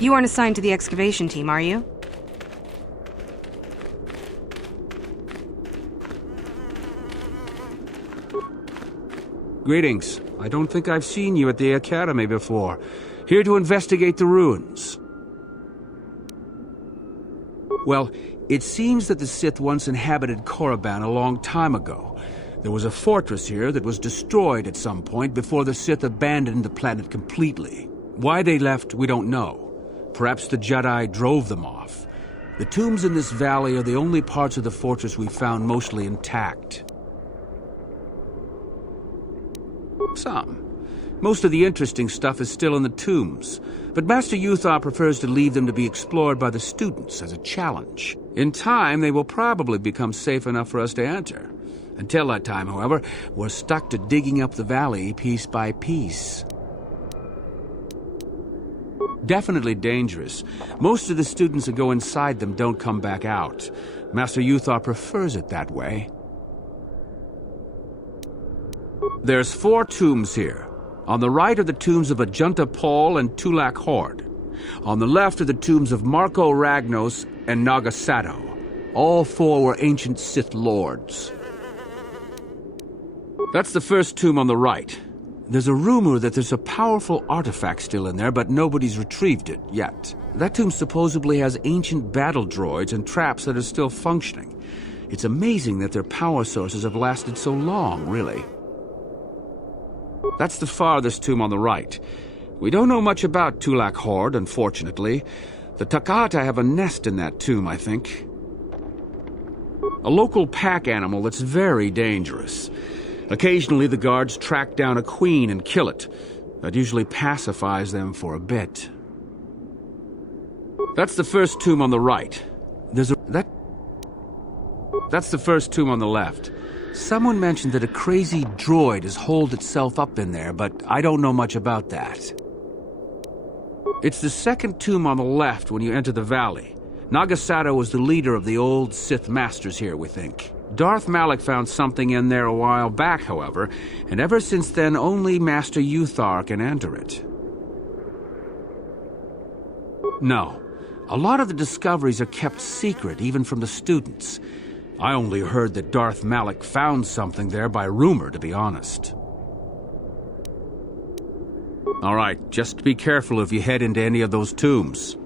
You aren't assigned to the excavation team, are you? Greetings. I don't think I've seen you at the Academy before. Here to investigate the ruins. Well, it seems that the Sith once inhabited Korriban a long time ago. There was a fortress here that was destroyed at some point before the Sith abandoned the planet completely. Why they left, we don't know. Perhaps the Jedi drove them off. The tombs in this valley are the only parts of the fortress we found mostly intact. Some. Most of the interesting stuff is still in the tombs, but Master Uthar prefers to leave them to be explored by the students as a challenge. In time, they will probably become safe enough for us to enter. Until that time, however, we're stuck to digging up the valley piece by piece. Definitely dangerous. Most of the students who go inside them don't come back out. Master Uthar prefers it that way. There's 4 tombs here. On the right are the tombs of Ajunta Paul and Tulak Hord. On the left are the tombs of Marco Ragnos and Nagasato. All 4 were ancient Sith lords. That's the first tomb on the right. There's a rumor that there's a powerful artifact still in there, but nobody's retrieved it yet. That tomb supposedly has ancient battle droids and traps that are still functioning. It's amazing that their power sources have lasted so long, really. That's the farthest tomb on the right. We don't know much about Tulak Hord, unfortunately. The Takata have a nest in that tomb, I think. A local pack animal that's very dangerous. Occasionally the guards track down a queen and kill it. That usually pacifies them for a bit. That's the first tomb on the right. That's the first tomb on the left. Someone mentioned that a crazy droid has holed itself up in there, but I don't know much about that. It's the second tomb on the left when you enter the valley. Nagasato was the leader of the old Sith Masters here, we think. Darth Malak found something in there a while back, however, and ever since then only Master Uthar can enter it. No. A lot of the discoveries are kept secret, even from the students. I only heard that Darth Malak found something there by rumor, to be honest. All right, just be careful if you head into any of those tombs.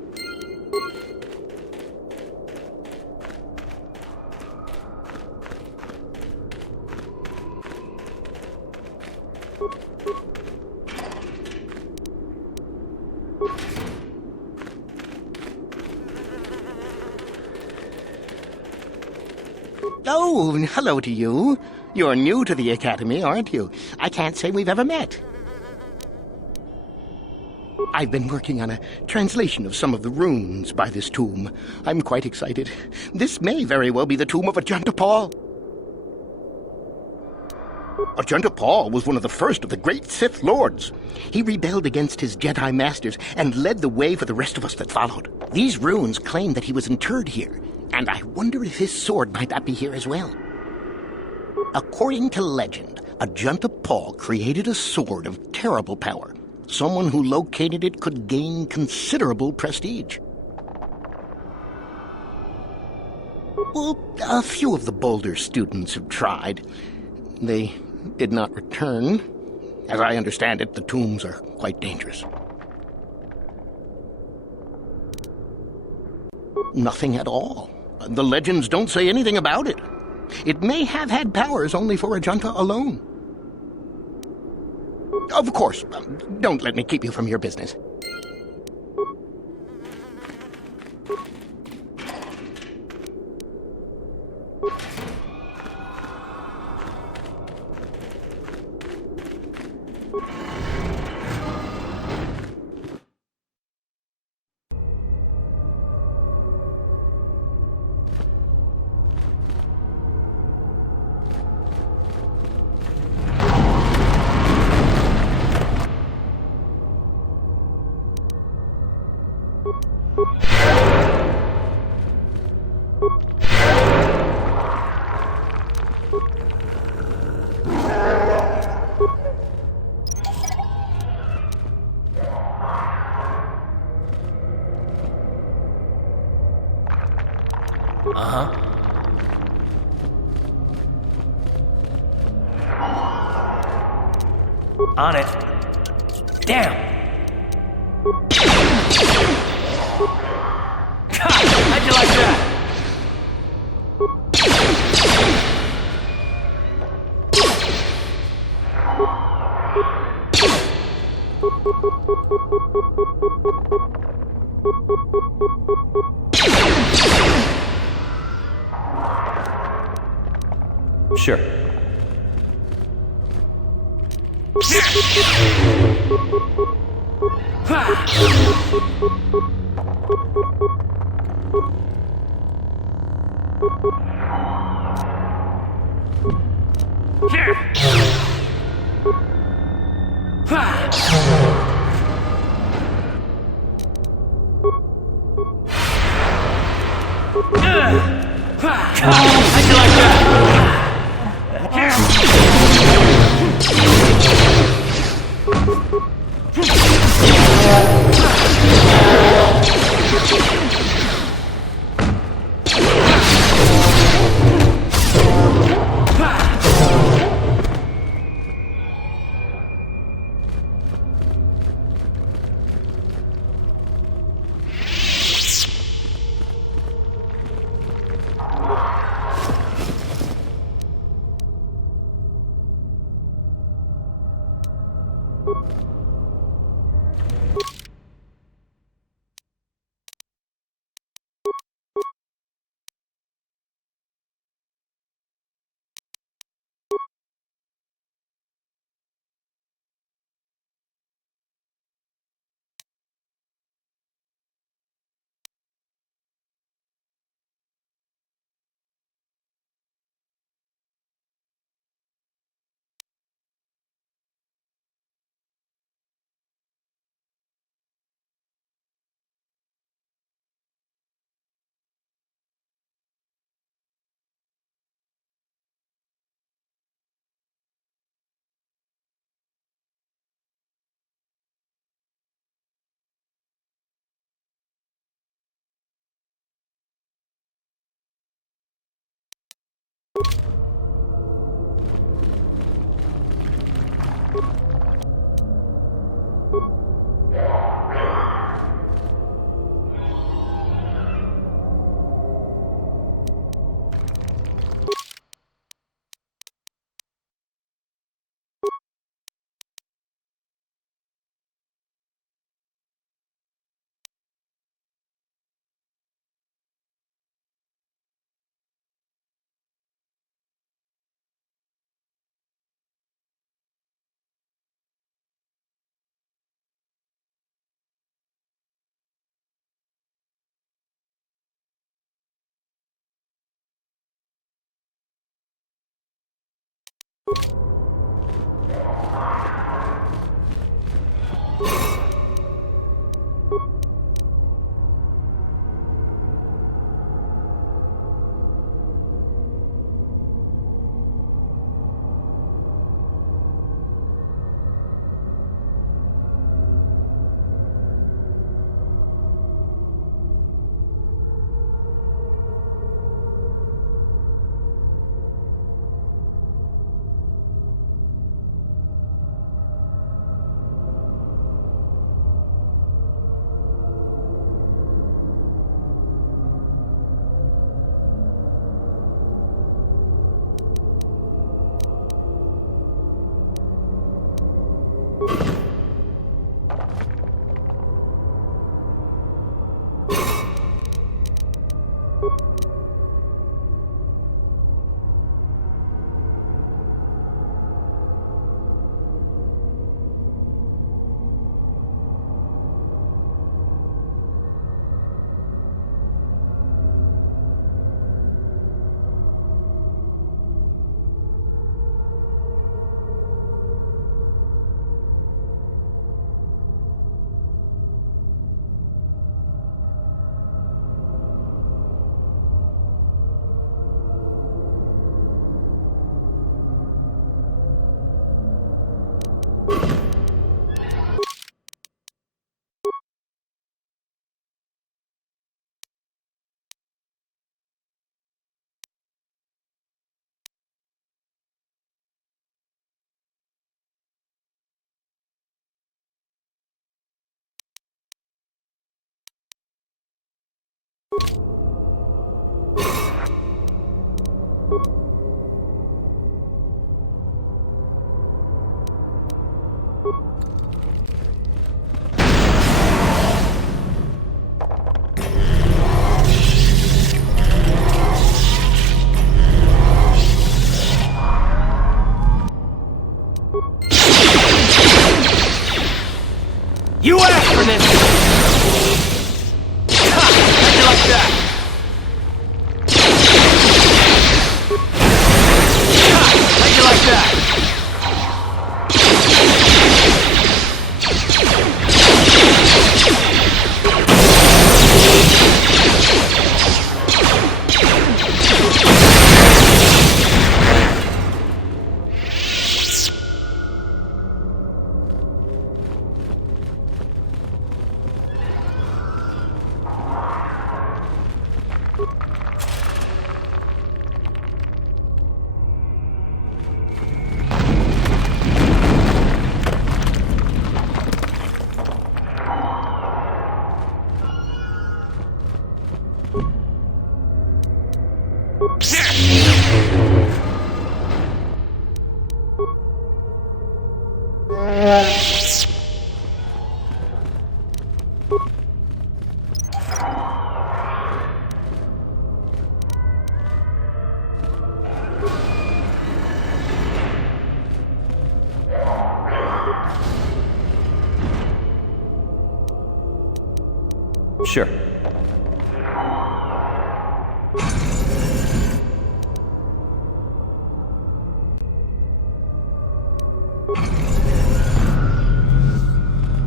Oh, hello to you. You're new to the Academy, aren't you? I can't say we've ever met. I've been working on a translation of some of the runes by this tomb. I'm quite excited. This may very well be the tomb of Ajunta Paul. Ajunta Paul was one of the first of the great Sith Lords. He rebelled against his Jedi Masters and led the way for the rest of us that followed. These runes claim that he was interred here, and I wonder if his sword might not be here as well. According to legend, Ajunta Paul created a sword of terrible power. Someone who located it could gain considerable prestige. Well, a few of the bolder students have tried. They did not return. As I understand it, the tombs are quite dangerous. Nothing at all. The legends don't say anything about it. It may have had powers only for Ajunta alone. Of course, don't let me keep you from your business. Uh-huh. On it. Damn! How'd you like that? Sure. How'd you like that? You asked for this! Ha! How'd you like that? Ha! How'd you like that? Sure.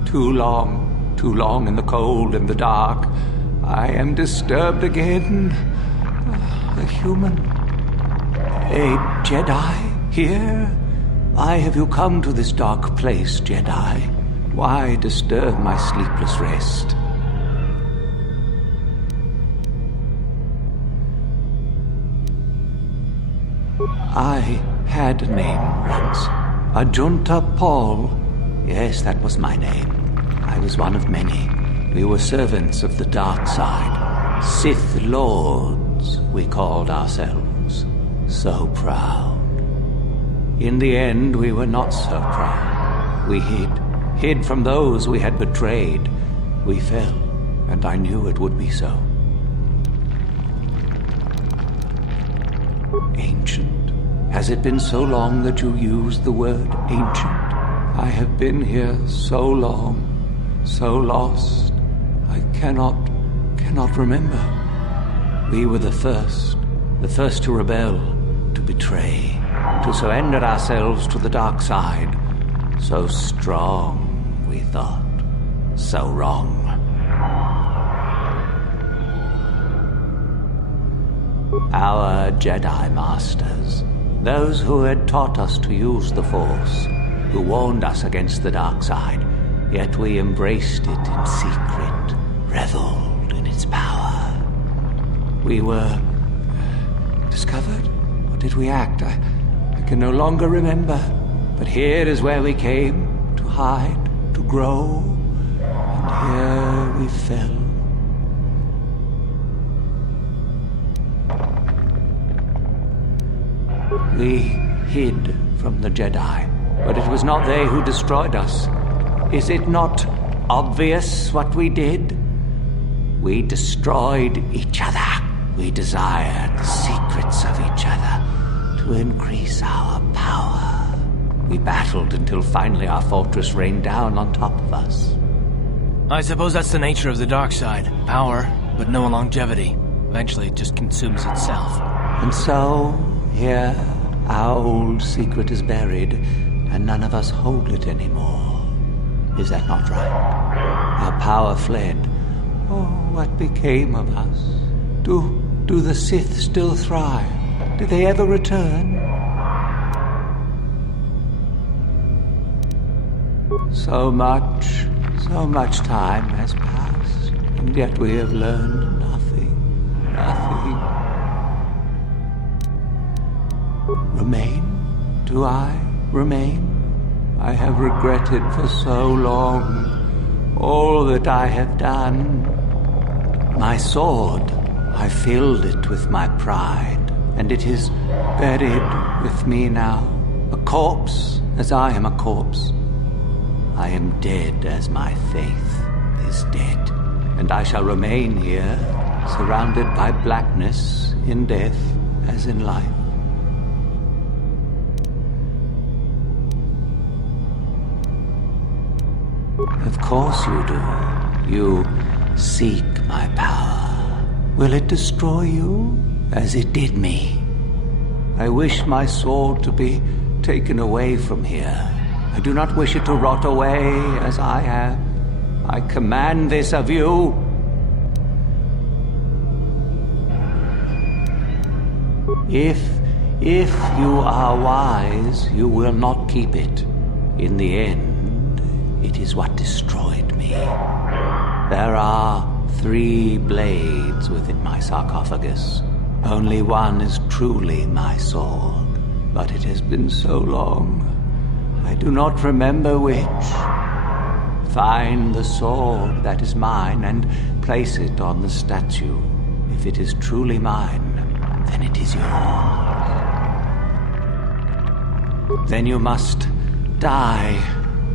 Too long in the cold and the dark. I am disturbed again. A human. A Jedi here? Why have you come to this dark place, Jedi? Why disturb my sleepless rest? I had a name once. Ajunta Paul. Yes, that was my name. I was one of many. We were servants of the dark side. Sith Lords, we called ourselves. So proud. In the end, we were not so proud. We hid from those we had betrayed. We fell, and I knew it would be so. Ancient. Has it been so long that you used the word ancient? I have been here so long, so lost, I cannot remember. We were the first to rebel, to betray, to surrender ourselves to the dark side. So strong, we thought, so wrong. Our Jedi Masters, those who had taught us to use the Force, who warned us against the dark side, yet we embraced it in secret, reveled in its power. We were discovered, or did we act? I can no longer remember, but here is where we came, to hide, to grow, and here we fell. We hid from the Jedi, but it was not they who destroyed us. Is it not obvious what we did? We destroyed each other. We desired the secrets of each other to increase our power. We battled until finally our fortress rained down on top of us. I suppose that's the nature of the dark side. Power, but no longevity. Eventually it just consumes itself. And so, here, our old secret is buried, and none of us hold it anymore. Is that not right? Our power fled. Oh, what became of us? Do the Sith still thrive? Did they ever return? So much time has passed, and yet we have learned nothing. Remain? Do I remain? I have regretted for so long all that I have done. My sword, I filled it with my pride, and it is buried with me now, a corpse as I am a corpse. I am dead as my faith is dead, and I shall remain here, surrounded by blackness in death as in life. Of course you do. You seek my power. Will it destroy you as it did me? I wish my sword to be taken away from here. I do not wish it to rot away as I have. I command this of you. If you are wise, you will not keep it. In the end, it is what destroyed me. There are 3 blades within my sarcophagus. Only one is truly my sword, but it has been so long. I do not remember which. Find the sword that is mine and place it on the statue. If it is truly mine, then it is yours. Then you must die.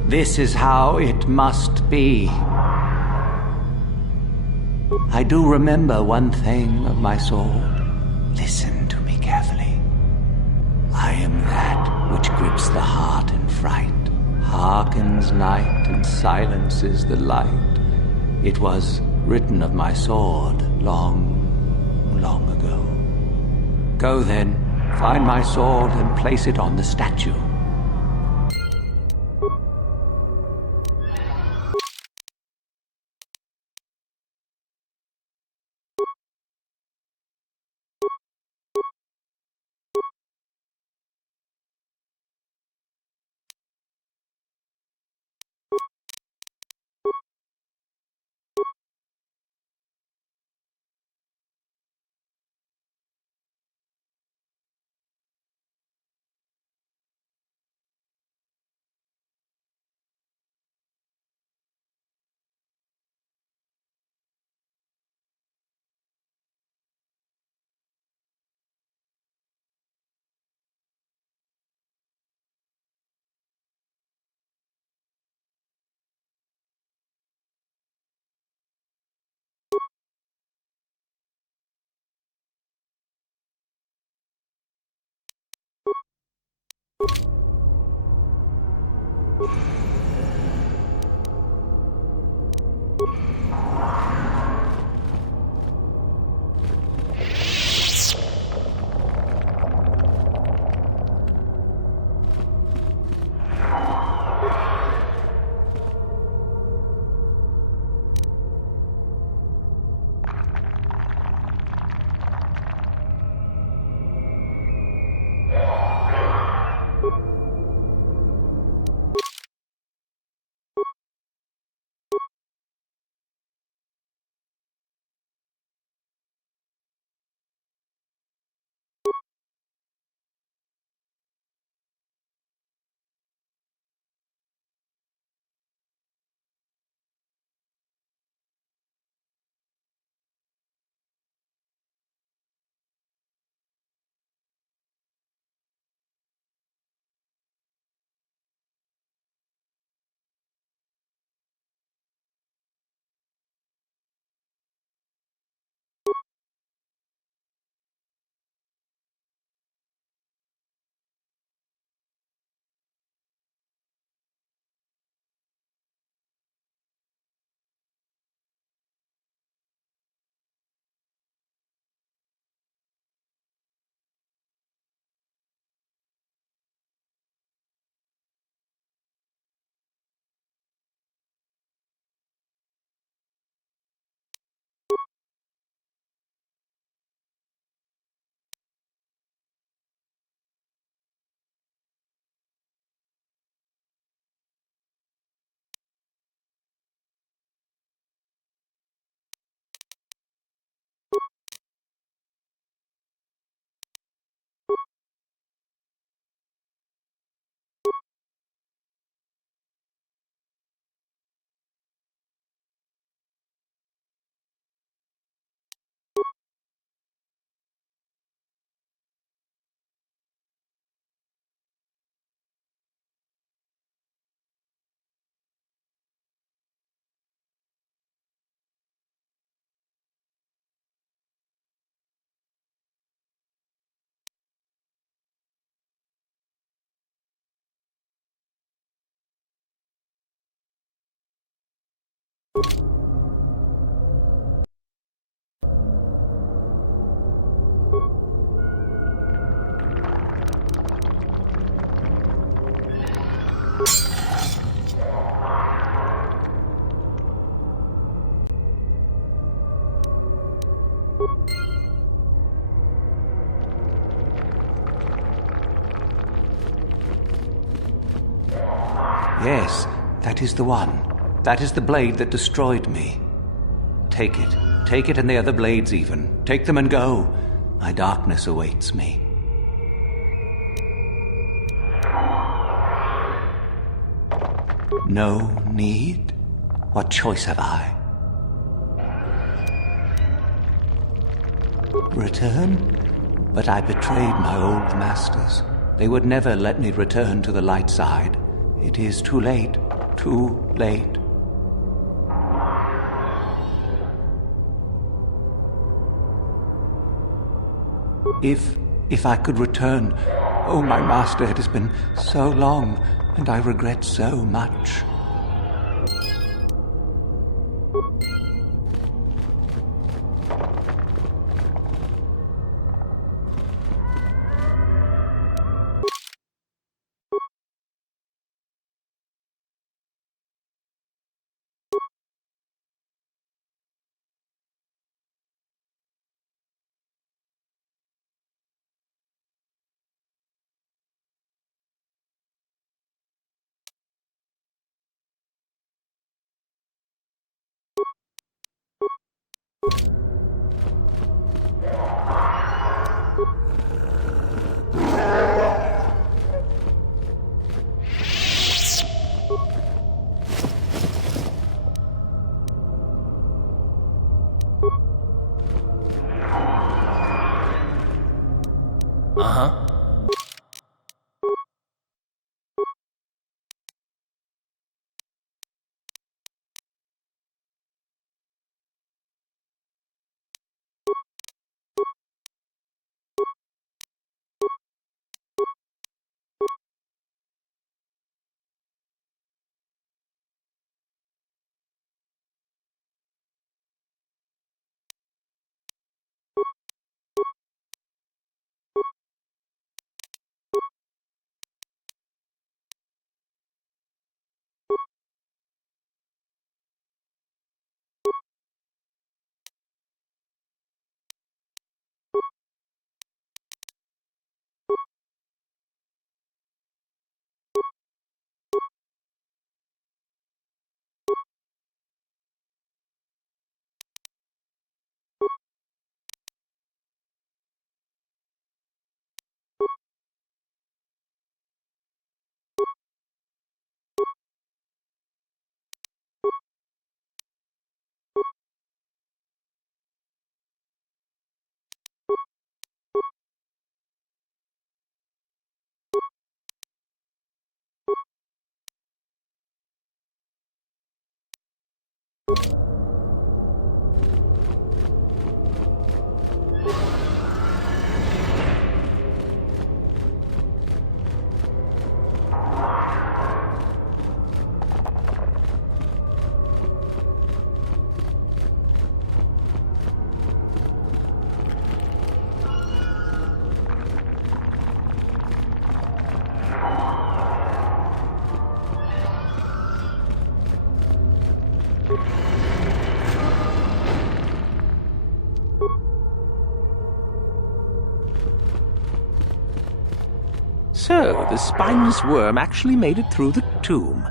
This is how it must be. I do remember one thing of my sword. Listen to me carefully. I am that which grips the heart in fright, hearkens night and silences the light. It was written of my sword long, long ago. Go then, find my sword and place it on the statue. Yes, that is the one. That is the blade that destroyed me. Take it. Take it and the other blades even. Take them and go. My darkness awaits me. No need? What choice have I? Return? But I betrayed my old masters. They would never let me return to the light side. It is too late. Too late. If I could return. Oh, my master, it has been so long, and I regret so much. Uh-huh. So, the spineless worm actually made it through the tomb.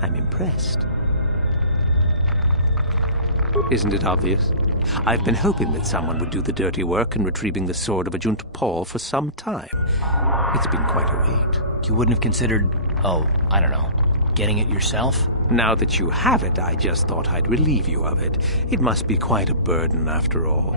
I'm impressed. Isn't it obvious? I've been hoping that someone would do the dirty work in retrieving the sword of Ajunta Paul for some time. It's been quite a wait. You wouldn't have considered, I don't know, getting it yourself? Now that you have it, I just thought I'd relieve you of it. It must be quite a burden after all.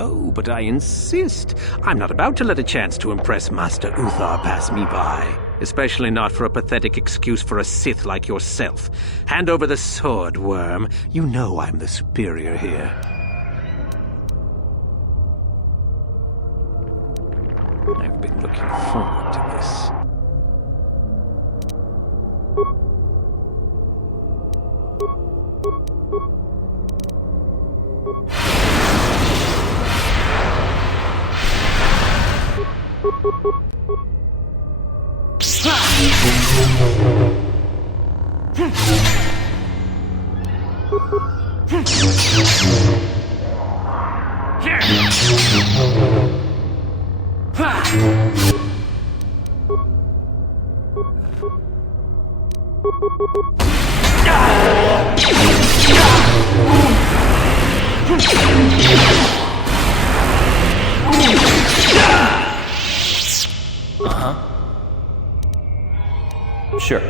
Oh, but I insist. I'm not about to let a chance to impress Master Uthar pass me by. Especially not for a pathetic excuse for a Sith like yourself. Hand over the sword, worm. You know I'm the superior here. I've been looking forward to this. Sure.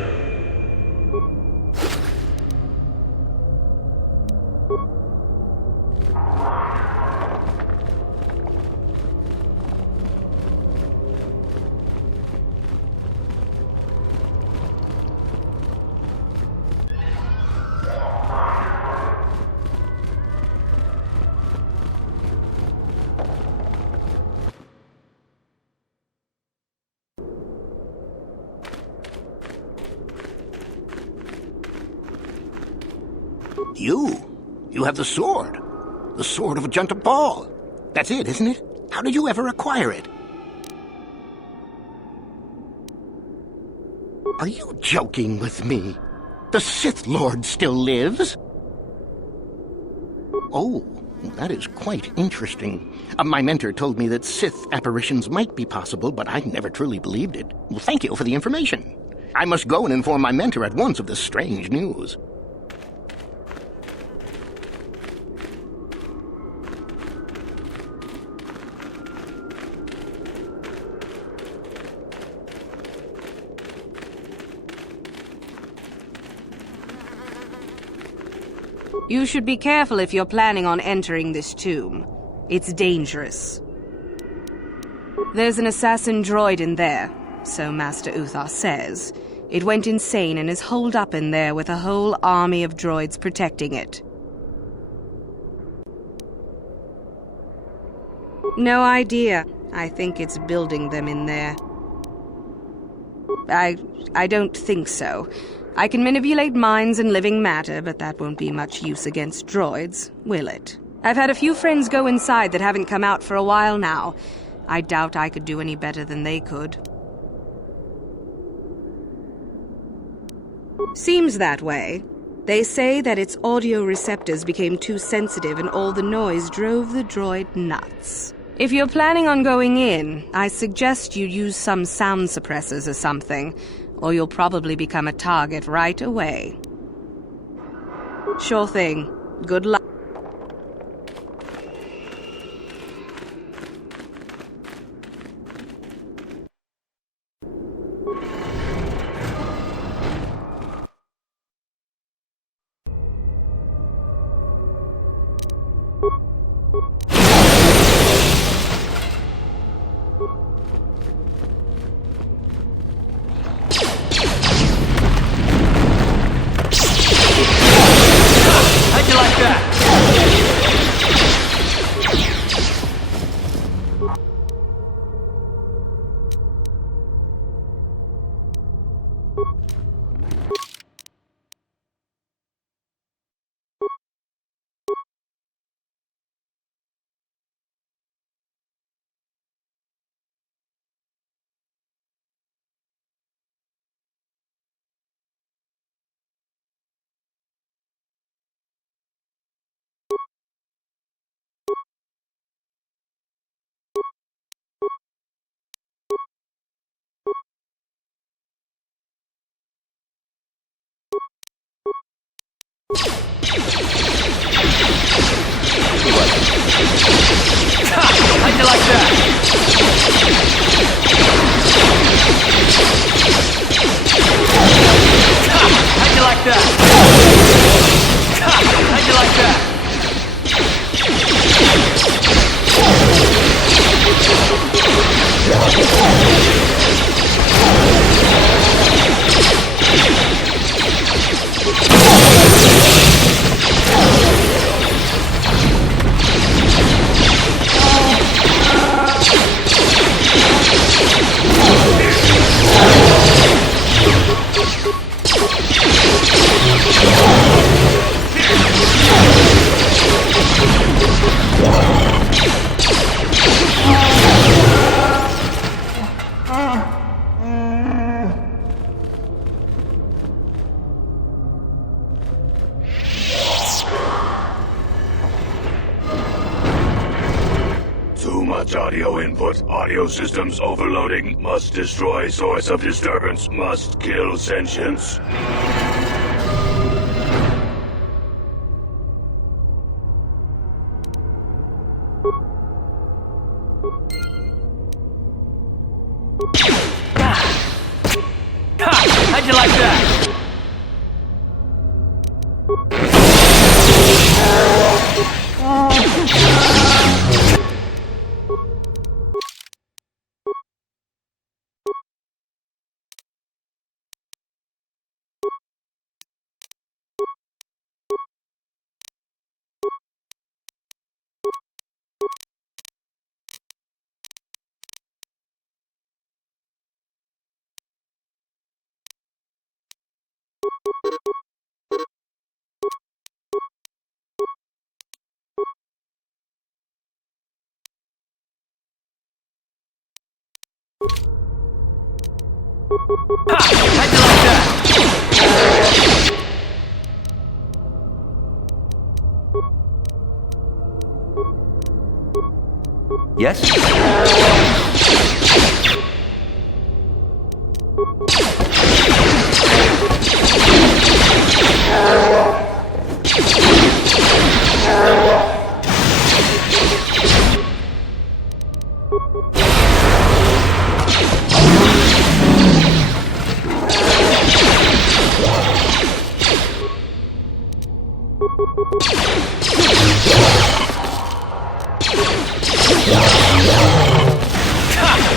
You have the sword. The sword of Ajunta Paul. That's it, isn't it? How did you ever acquire it? Are you joking with me? The Sith Lord still lives? Oh, that is quite interesting. My mentor told me that Sith apparitions might be possible, but I never truly believed it. Well, thank you for the information. I must go and inform my mentor at once of this strange news. You should be careful if you're planning on entering this tomb. It's dangerous. There's an assassin droid in there, so Master Uthar says. It went insane and is holed up in there with a whole army of droids protecting it. No idea. I think it's building them in there. I don't think so. I can manipulate minds and living matter, but that won't be much use against droids, will it? I've had a few friends go inside that haven't come out for a while now. I doubt I could do any better than they could. Seems that way. They say that its audio receptors became too sensitive and all the noise drove the droid nuts. If you're planning on going in, I suggest you use some sound suppressors or something, or you'll probably become a target right away. Sure thing. Good luck. How'd you like that? How'd you like that? How'd you like that? Launch audio input. Audio systems overloading. Must destroy source of disturbance. Must kill sentience. How'd you like that? How'd you like that? Yes?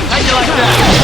How'd you like that?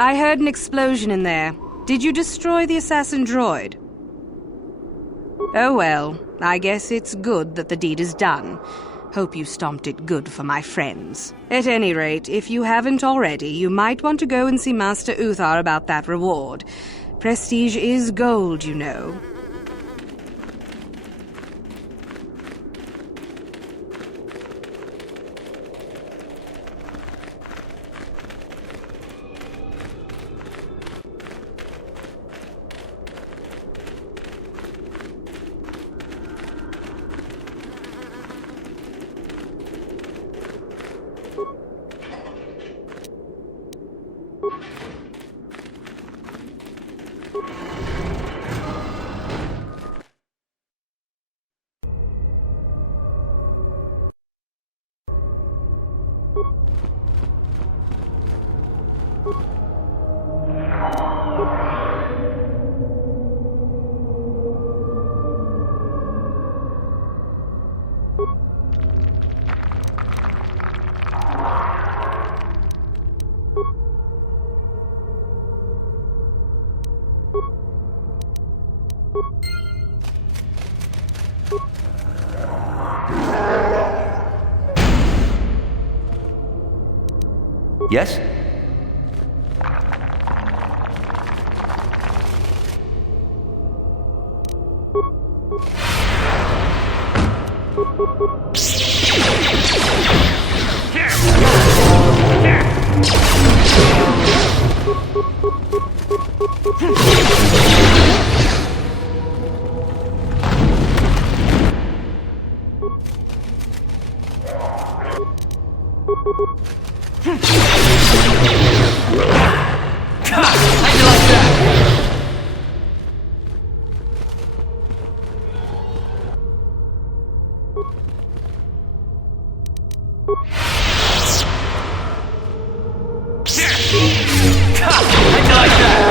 I heard an explosion in there. Did you destroy the assassin droid? Oh well, I guess it's good that the deed is done. Hope you stomped it good for my friends. At any rate, if you haven't already, you might want to go and see Master Uthar about that reward. Prestige is gold, you know. Yes? How'd you like that? How'd you like that?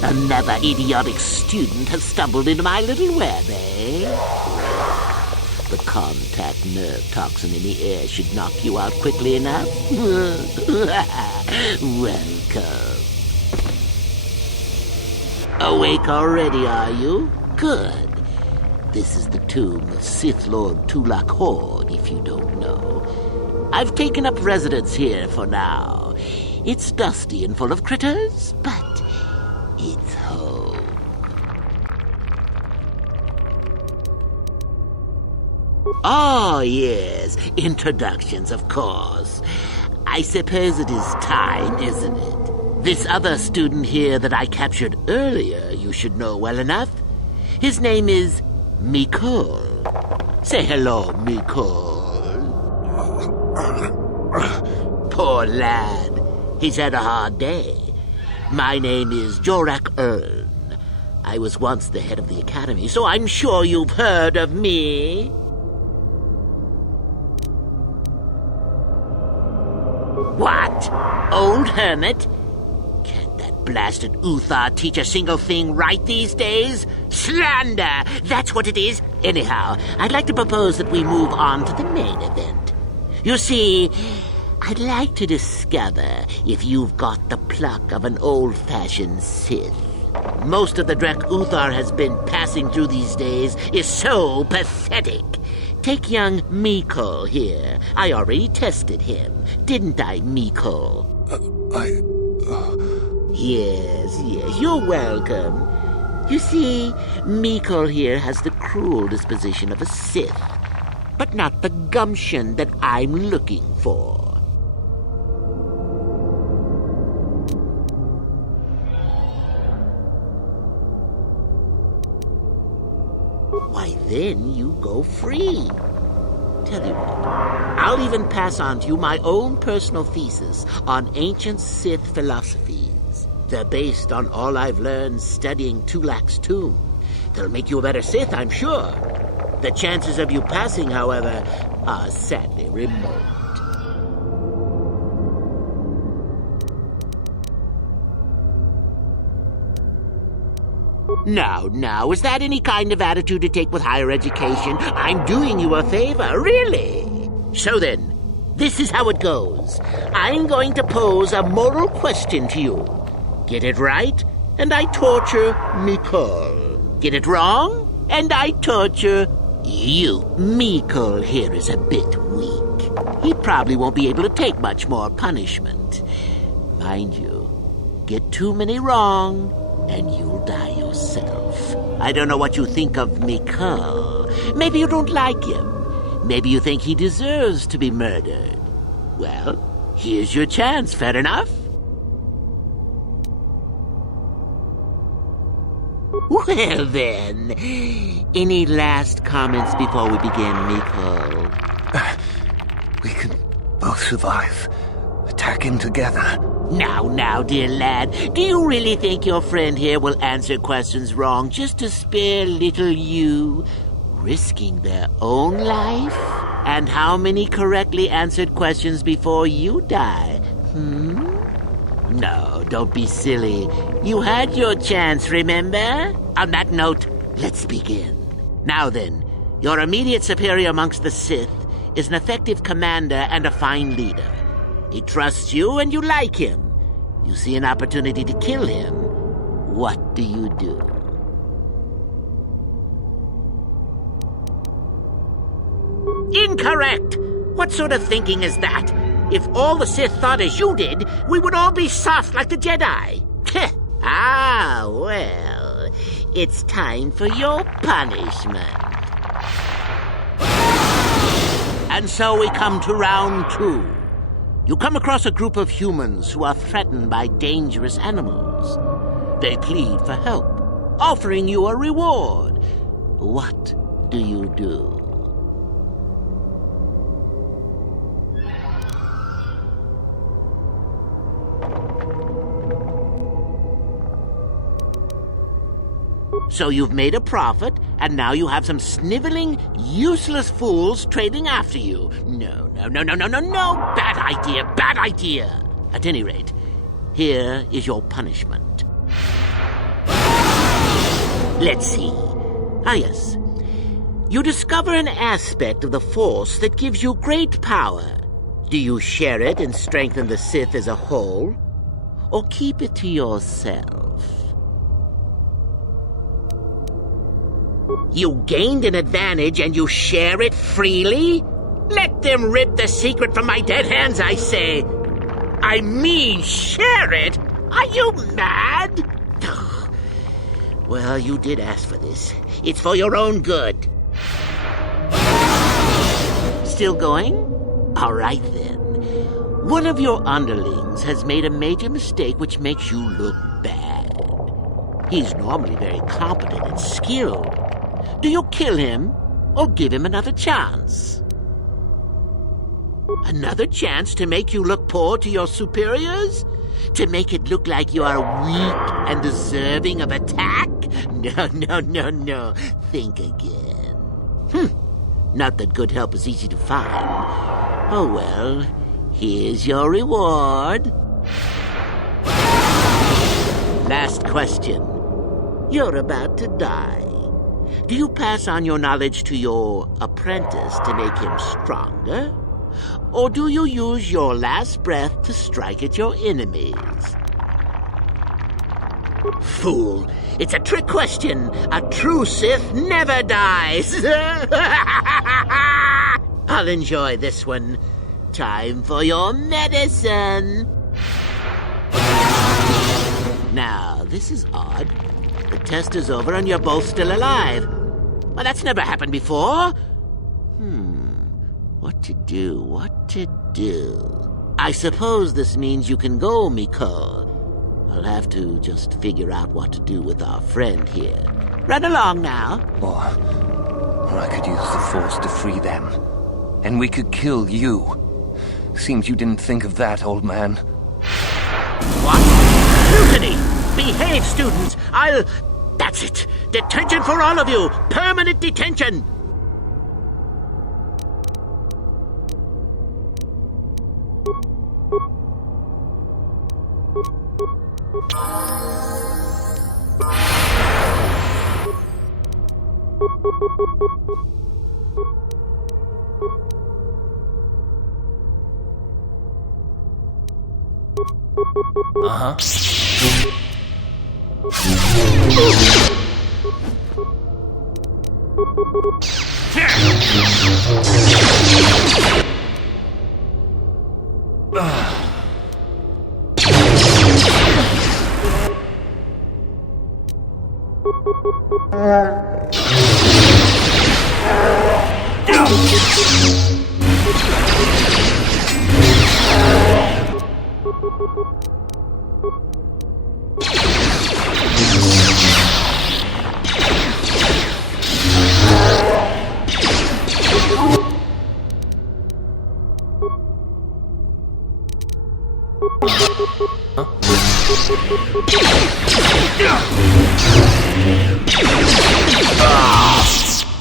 Another idiotic student has stumbled into my little web, eh? The contact nerve toxin in the air should knock you out quickly enough. Welcome. Awake already, are you? Good. This is the tomb of Sith Lord Tulak Horde, if you don't know. I've taken up residence here for now. It's dusty and full of critters, but it's home. Oh, yes. Introductions, of course. I suppose it is time, isn't it? This other student here that I captured earlier, you should know well enough. His name is Mikol. Say hello, Mikol. Poor lad. He's had a hard day. My name is Jorak Ern. I was once the head of the academy, so I'm sure you've heard of me. What? Old hermit? Can't that blasted Uthar teach a single thing right these days? Slander! That's what it is. Anyhow, I'd like to propose that we move on to the main event. You see, I'd like to discover if you've got the pluck of an old-fashioned Sith. Most of the Drek Uthar has been passing through these days is so pathetic. Take young Mikol here. I already tested him, didn't I, Mikol? Yes, you're welcome. You see, Mikol here has the cruel disposition of a Sith, but not the gumption that I'm looking for. Why, then you go free. Tell you what, I'll even pass on to you my own personal thesis on ancient Sith philosophies. They're based on all I've learned studying Tulak's tomb. They'll make you a better Sith, I'm sure. The chances of you passing, however, are sadly remote. Now, is that any kind of attitude to take with higher education? I'm doing you a favor, really. So then, this is how it goes. I'm going to pose a moral question to you. Get it right, and I torture Mikol. Get it wrong, and I torture you. Mikol here is a bit weak. He probably won't be able to take much more punishment. Mind you, get too many wrong, and you'll die yourself. I don't know what you think of Mikol. Maybe you don't like him. Maybe you think he deserves to be murdered. Well, here's your chance, fair enough? Well then, any last comments before we begin, Mikol? We can both survive. Attacking together. Now, dear lad, do you really think your friend here will answer questions wrong just to spare little you, risking their own life? And how many correctly answered questions before you die? No, don't be silly. You had your chance, remember? On that note, let's begin. Now then, your immediate superior amongst the Sith is an effective commander and a fine leader. He trusts you and you like him. You see an opportunity to kill him. What do you do? Incorrect! What sort of thinking is that? If all the Sith thought as you did, we would all be soft like the Jedi. Well, it's time for your punishment. And so we come to round 2. You come across a group of humans who are threatened by dangerous animals. They plead for help, offering you a reward. What do you do? So you've made a profit, and now you have some sniveling, useless fools trading after you. No. Bad idea. At any rate, here is your punishment. Let's see. Yes. You discover an aspect of the Force that gives you great power. Do you share it and strengthen the Sith as a whole? Or keep it to yourself? You gained an advantage and you share it freely? Let them rip the secret from my dead hands, I say. I mean, share it? Are you mad? Well, you did ask for this. It's for your own good. Still going? All right, then. One of your underlings has made a major mistake which makes you look bad. He's normally very competent and skilled. Do you kill him or give him another chance? Another chance to make you look poor to your superiors? To make it look like you are weak and deserving of attack? No. Think again. Not that good help is easy to find. Oh well, here's your reward. Last question. You're about to die. Do you pass on your knowledge to your apprentice to make him stronger? Or do you use your last breath to strike at your enemies? Fool! It's a trick question! A true Sith never dies! I'll enjoy this one. Time for your medicine! Now, this is odd. The test is over and you're both still alive. Well, that's never happened before. What to do? I suppose this means you can go, Mikol. I'll have to just figure out what to do with our friend here. Run along now. Or I could use the Force to free them. And we could kill you. Seems you didn't think of that, old man. What? Mutiny! Behave, students! That's it! Detention for all of you! Permanent detention!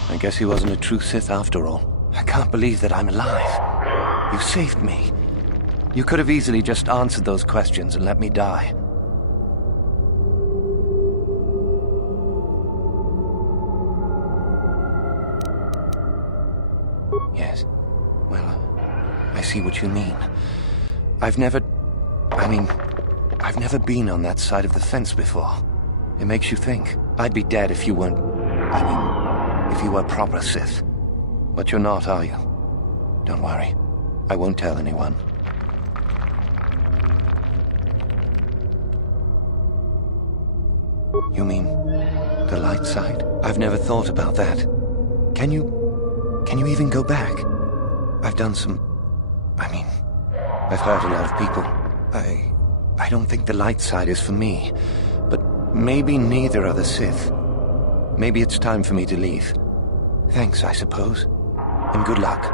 I guess he wasn't a true Sith after all. I can't believe that I'm alive. You saved me. You could have easily just answered those questions and let me die. Yes. Well, I see what you mean. I've never been on that side of the fence before. It makes you think. I'd be dead if you weren't... if you were proper Sith. But you're not, are you? Don't worry. I won't tell anyone. You mean the light side? I've never thought about that. Can you even go back? I've done some... I've hurt a lot of people. I don't think the light side is for me. But maybe neither are the Sith. Maybe it's time for me to leave. Thanks, I suppose. And good luck.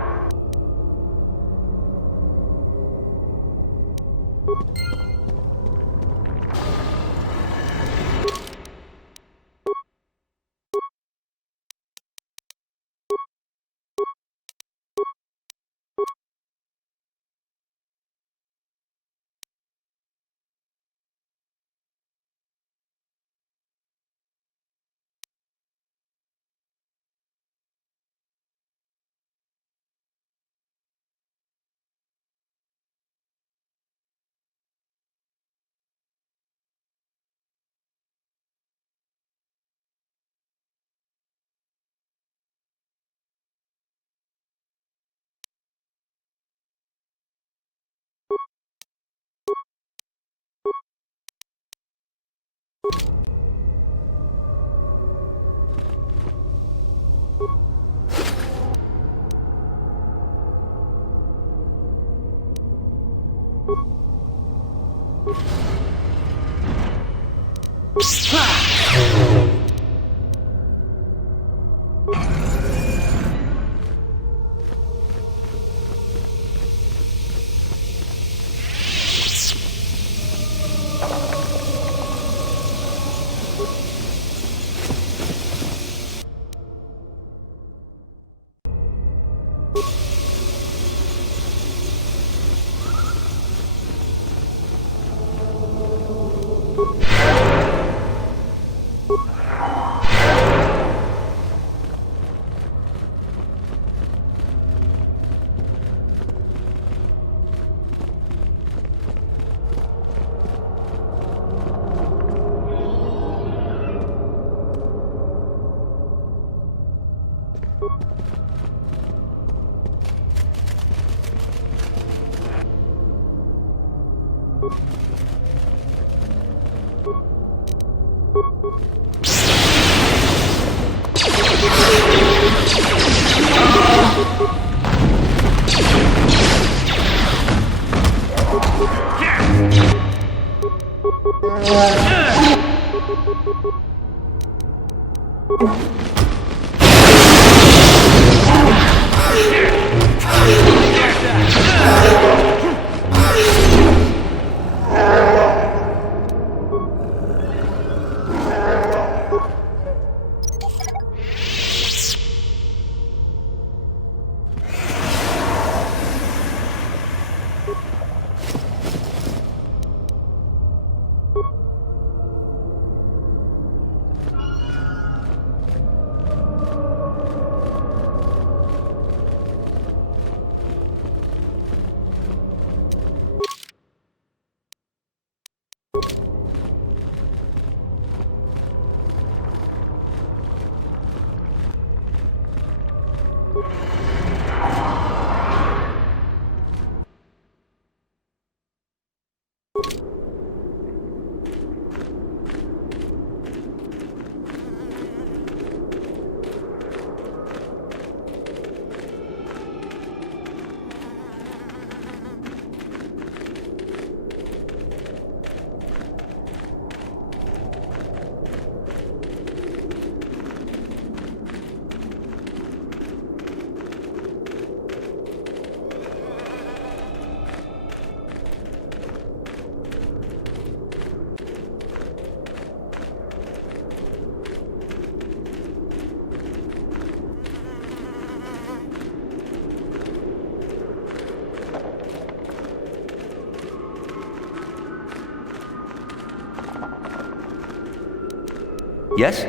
Yes?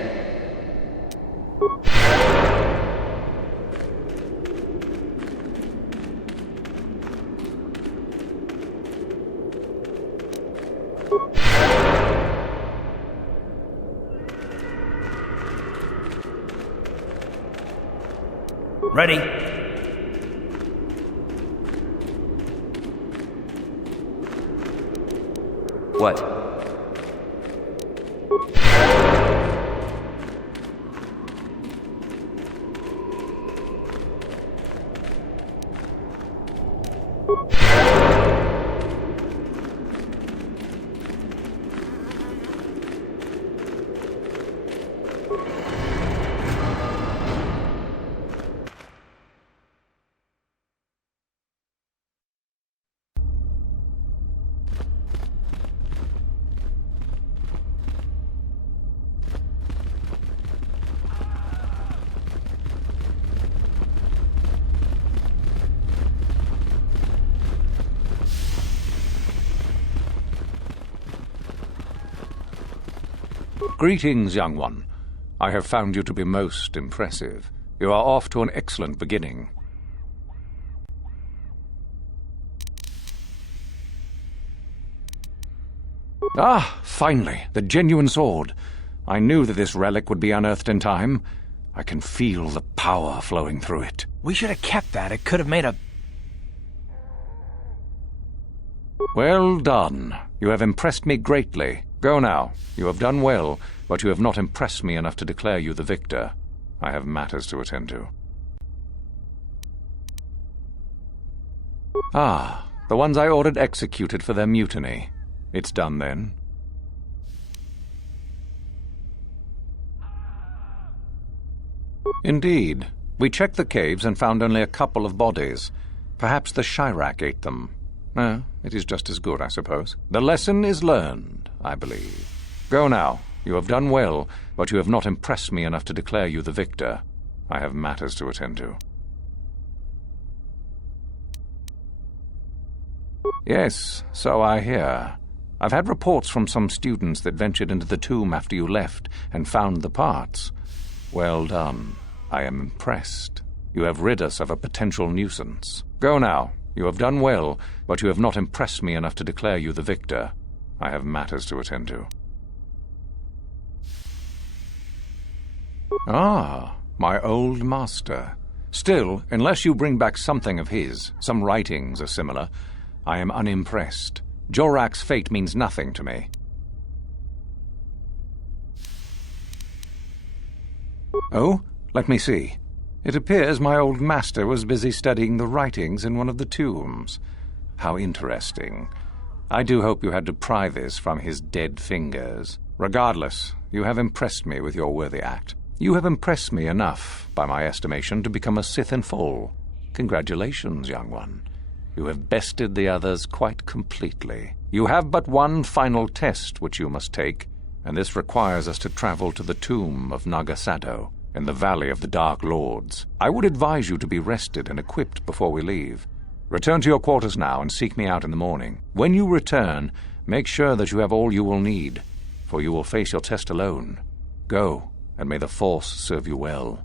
Ready. What? Greetings, young one. I have found you to be most impressive. You are off to an excellent beginning. Ah, finally, the genuine sword. I knew that this relic would be unearthed in time. I can feel the power flowing through it. We should have kept that. It could have made a... Well done. You have impressed me greatly. Go now. You have done well, but you have not impressed me enough to declare you the victor. I have matters to attend to. Ah, the ones I ordered executed for their mutiny. It's done then. Indeed. We checked the caves and found only a couple of bodies. Perhaps the Chirac ate them. It is just as good, I suppose. The lesson is learned, I believe. Go now. You have done well, but you have not impressed me enough to declare you the victor. I have matters to attend to. Yes, so I hear. I've had reports from some students that ventured into the tomb after you left and found the parts. Well done. I am impressed. You have rid us of a potential nuisance. Go now. You have done well, but you have not impressed me enough to declare you the victor. I have matters to attend to. Ah, my old master. Still, unless you bring back something of his, some writings or similar, I am unimpressed. Jorac's fate means nothing to me. Oh, let me see. It appears my old master was busy studying the writings in one of the tombs. How interesting. I do hope you had to pry this from his dead fingers. Regardless, you have impressed me with your worthy act. You have impressed me enough, by my estimation, to become a Sith in full. Congratulations, young one. You have bested the others quite completely. You have but one final test which you must take, and this requires us to travel to the tomb of Nagasado, in the Valley of the Dark Lords. I would advise you to be rested and equipped before we leave. Return to your quarters now and seek me out in the morning. When you return, make sure that you have all you will need, for you will face your test alone. Go, and may the Force serve you well.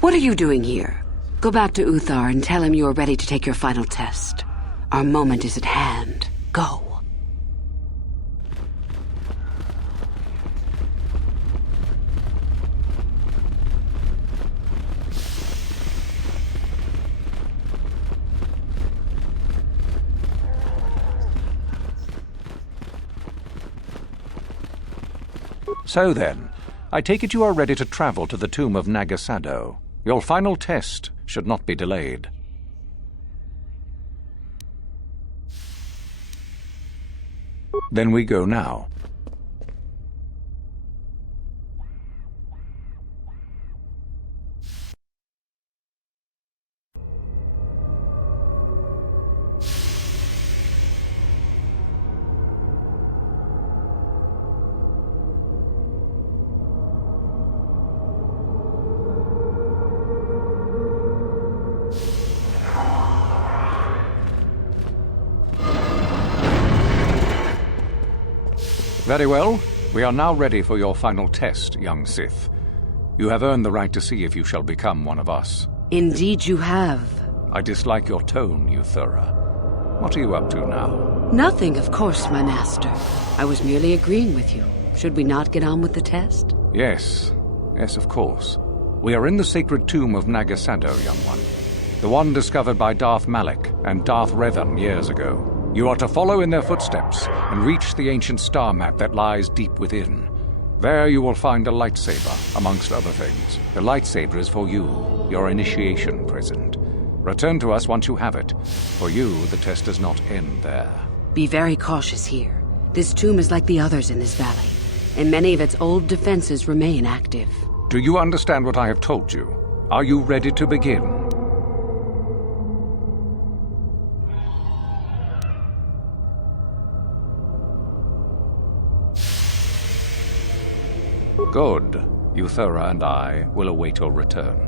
What are you doing here? Go back to Uthar and tell him you are ready to take your final test. Our moment is at hand. Go. So then, I take it you are ready to travel to the tomb of Nagasado. Your final test should not be delayed. Then we go now. Very well. We are now ready for your final test, young Sith. You have earned the right to see if you shall become one of us. Indeed you have. I dislike your tone, Euthura. What are you up to now? Nothing, of course, my master. I was merely agreeing with you. Should we not get on with the test? Yes. Yes, of course. We are in the sacred tomb of Nagasado, young one. The one discovered by Darth Malak and Darth Revan years ago. You are to follow in their footsteps and reach the ancient star map that lies deep within. There you will find a lightsaber, amongst other things. The lightsaber is for you, your initiation present. Return to us once you have it. For you, the test does not end there. Be very cautious here. This tomb is like the others in this valley, and many of its old defenses remain active. Do you understand what I have told you? Are you ready to begin? Good. Euthura and I will await your return.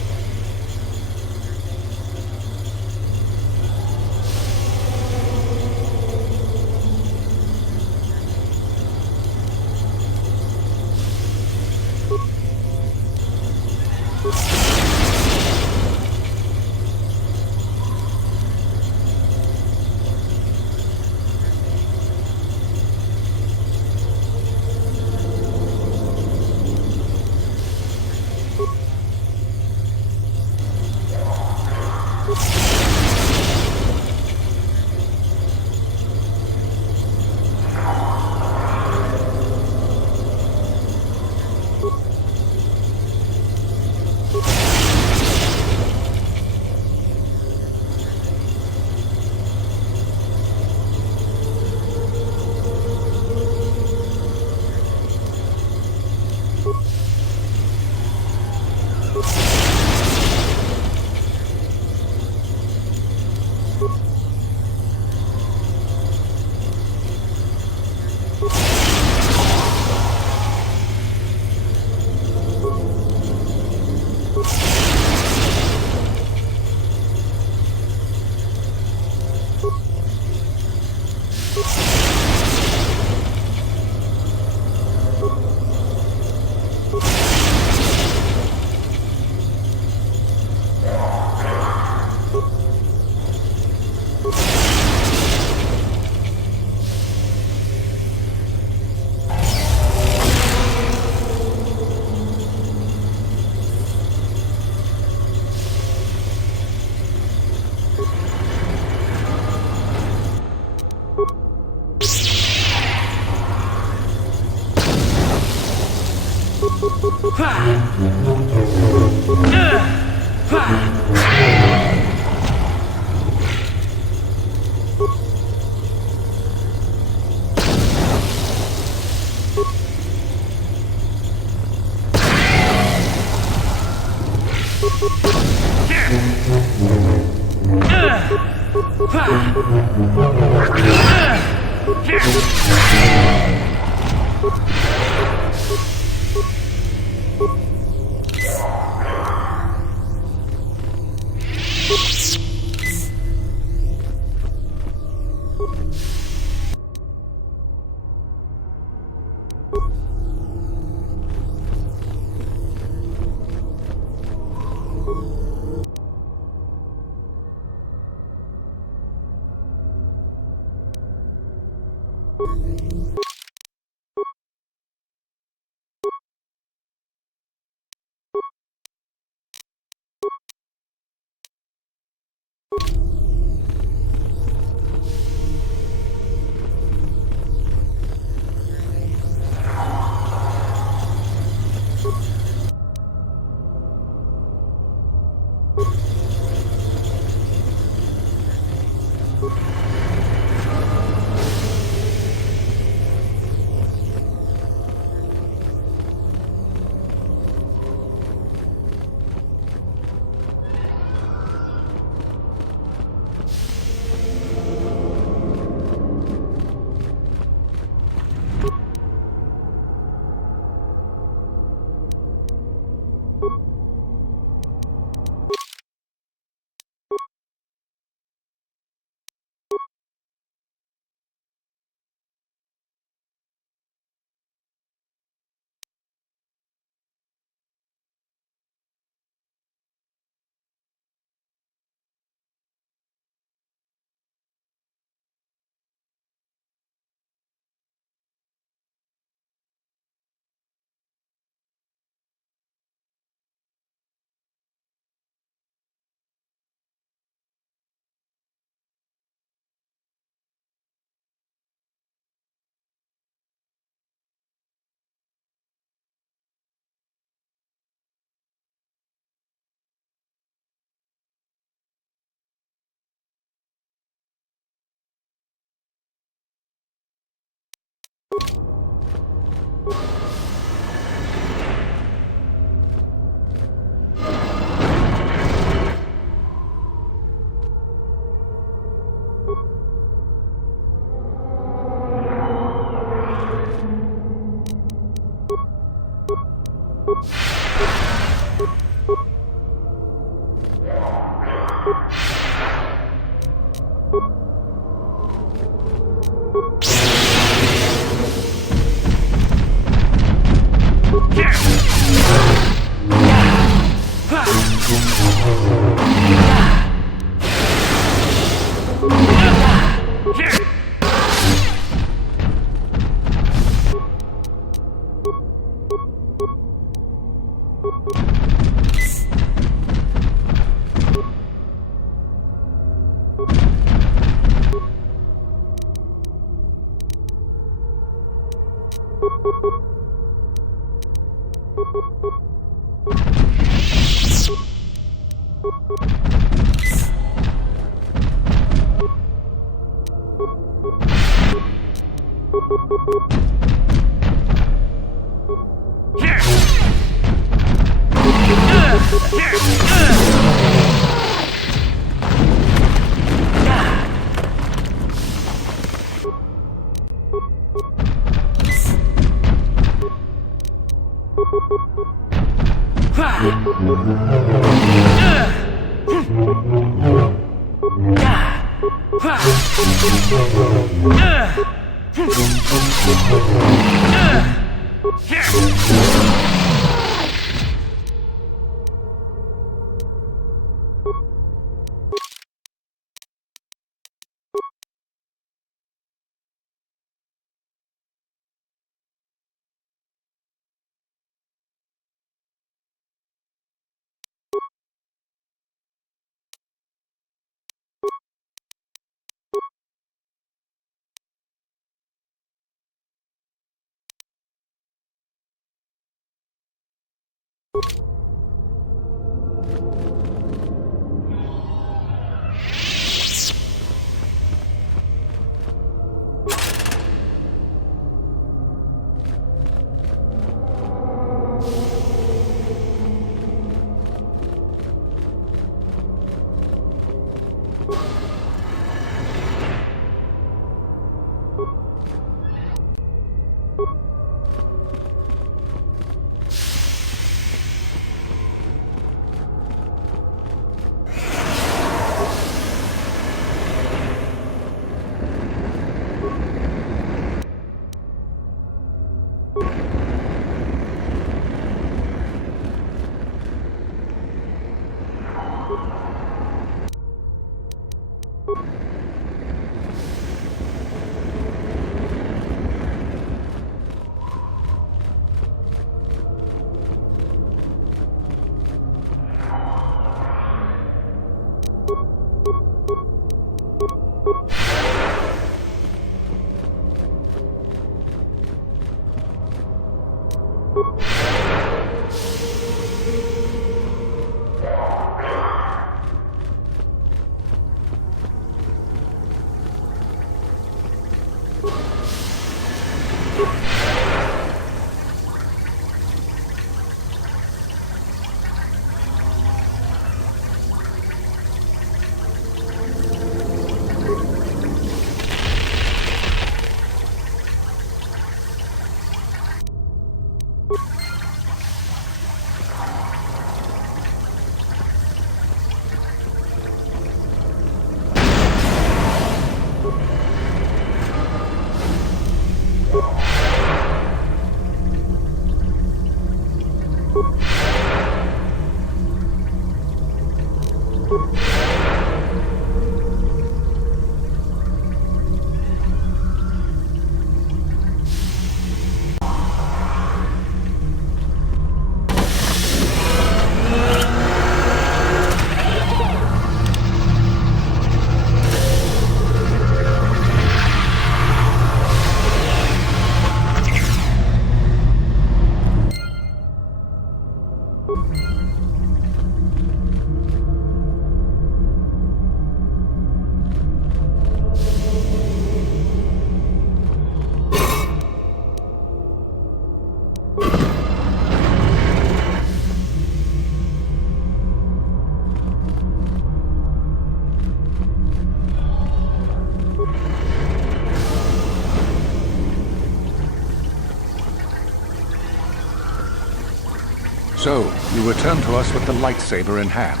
So, you return to us with the lightsaber in hand,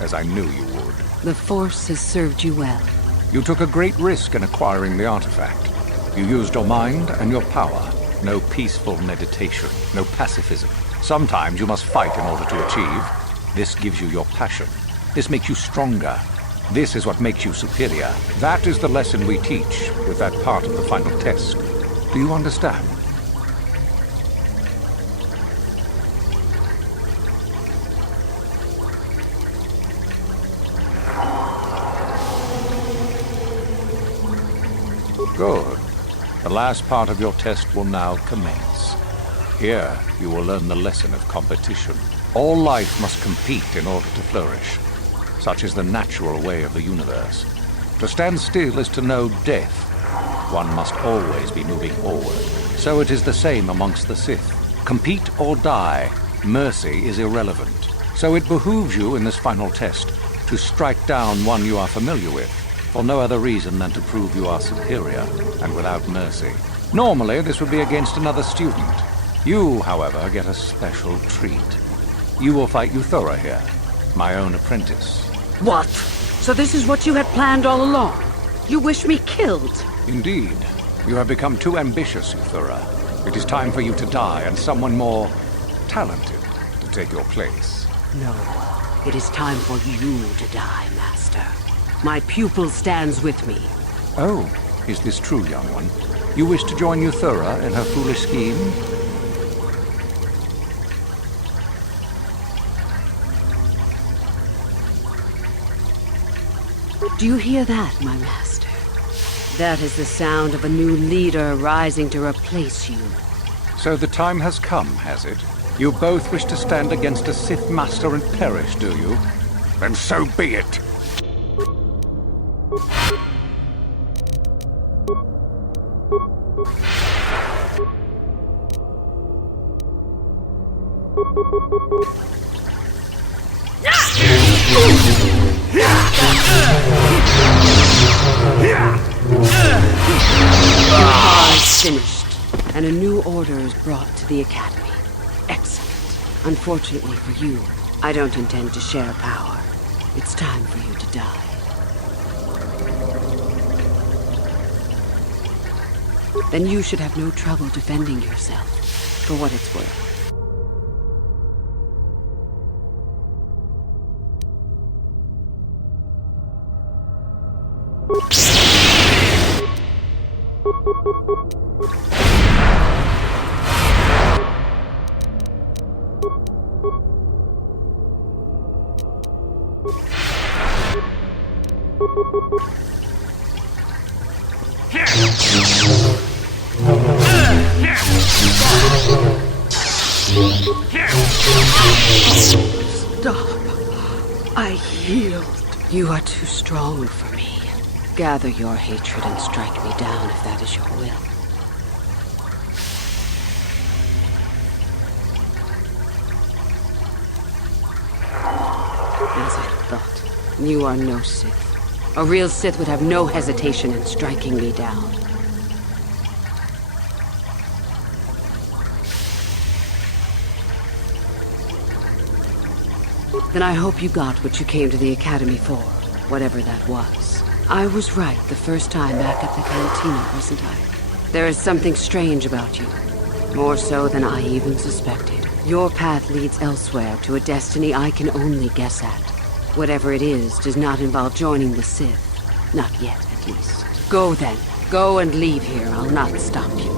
as I knew you would. The Force has served you well. You took a great risk in acquiring the artifact. You used your mind and your power. No peaceful meditation, no pacifism. Sometimes you must fight in order to achieve. This gives you your passion. This makes you stronger. This is what makes you superior. That is the lesson we teach with that part of the final test. Do you understand? Good. The last part of your test will now commence. Here, you will learn the lesson of competition. All life must compete in order to flourish. Such is the natural way of the universe. To stand still is to know death. One must always be moving forward. So it is the same amongst the Sith. Compete or die. Mercy is irrelevant. So it behooves you in this final test to strike down one you are familiar with, for no other reason than to prove you are superior and without mercy. Normally, this would be against another student. You, however, get a special treat. You will fight Euthura here, my own apprentice. What? So this is what you had planned all along? You wish me killed? Indeed. You have become too ambitious, Euthura. It is time for you to die and someone more talented to take your place. No. It is time for you to die, Master. My pupil stands with me. Oh, is this true, young one? You wish to join Euthura in her foolish scheme? Do you hear that, my master? That is the sound of a new leader rising to replace you. So the time has come, has it? You both wish to stand against a Sith Master and perish, do you? Then so be it! Uthar is finished, and a new order is brought to the Academy. Excellent. Unfortunately for you, I don't intend to share power. It's time for you to die. Then you should have no trouble defending yourself, for what it's worth. Stop. I yield. You are too strong for me. Gather your hatred and strike me down if that is your will. As I thought, you are no Sith. A real Sith would have no hesitation in striking me down. Then I hope you got what you came to the Academy for, whatever that was. I was right the first time back at the cantina, wasn't I? There is something strange about you. More so than I even suspected. Your path leads elsewhere to a destiny I can only guess at. Whatever it is does not involve joining the Sith. Not yet, at least. Go then. Go and leave here. I'll not stop you.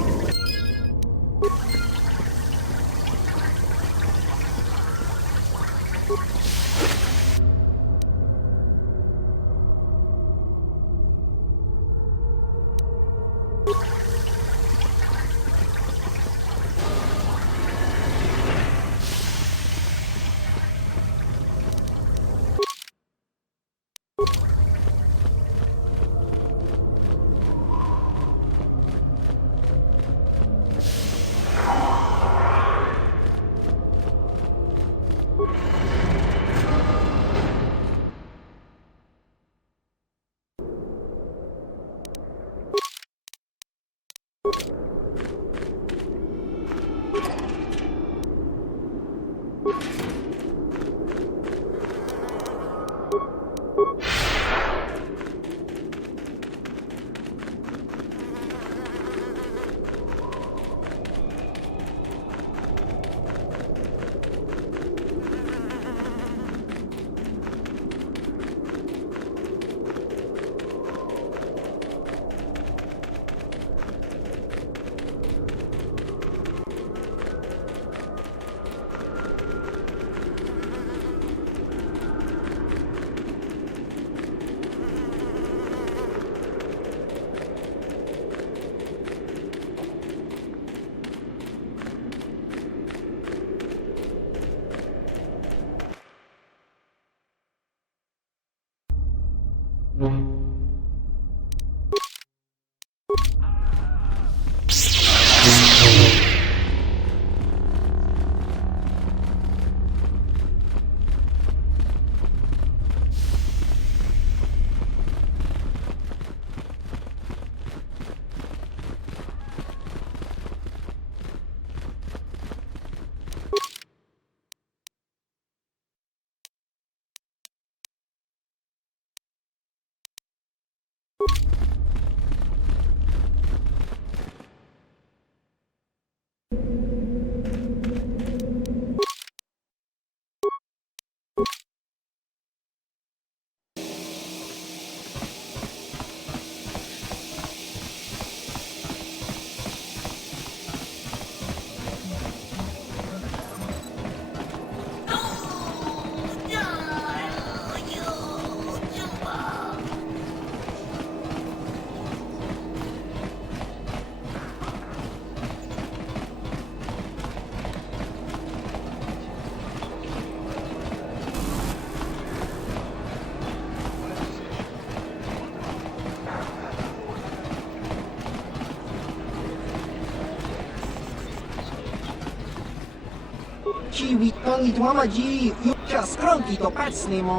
ชีวิตต้องอิทวามาจียุคสครังกีโตปัสเนโม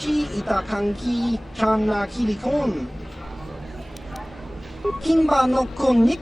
ชีอิตาคังกีชานนาคิลิคอน金馬のこんに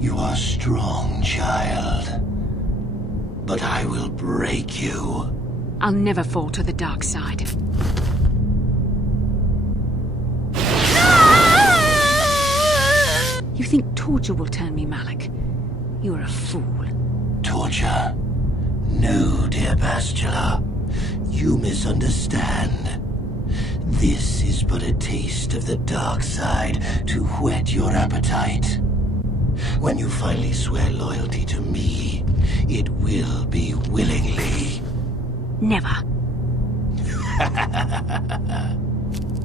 You are strong, child. But I will break you. I'll never fall to the dark side. You think torture will turn me, Malik? You're a fool. Torture? No, dear Bastila. You misunderstand. This is but a taste of the dark side to whet your appetite. When you finally swear loyalty to me, it will be willingly. Never.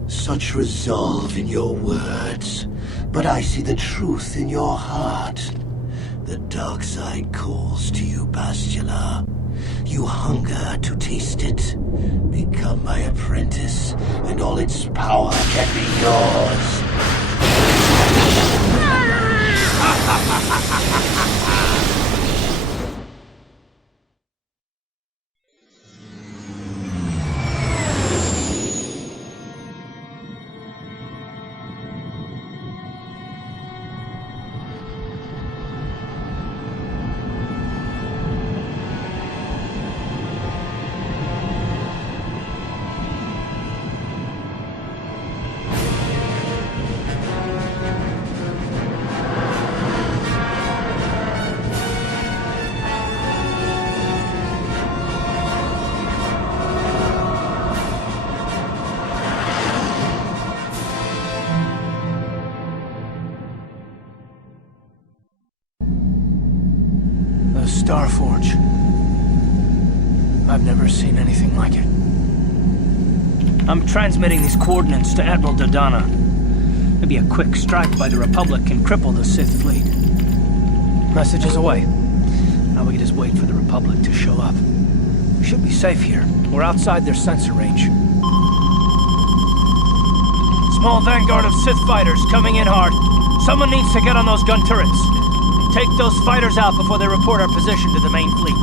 Such resolve in your words, but I see the truth in your heart. The dark side calls to you, Bastila. You hunger to taste it. Become my apprentice, and all its power can be yours. Starforge. I've never seen anything like it. I'm transmitting these coordinates to Admiral Dodonna. Maybe a quick strike by the Republic can cripple the Sith fleet. Message is away. Now we can just wait for the Republic to show up. We should be safe here. We're outside their sensor range. Small vanguard of Sith fighters coming in hard. Someone needs to get on those gun turrets. Take those fighters out before they report our position to the main fleet.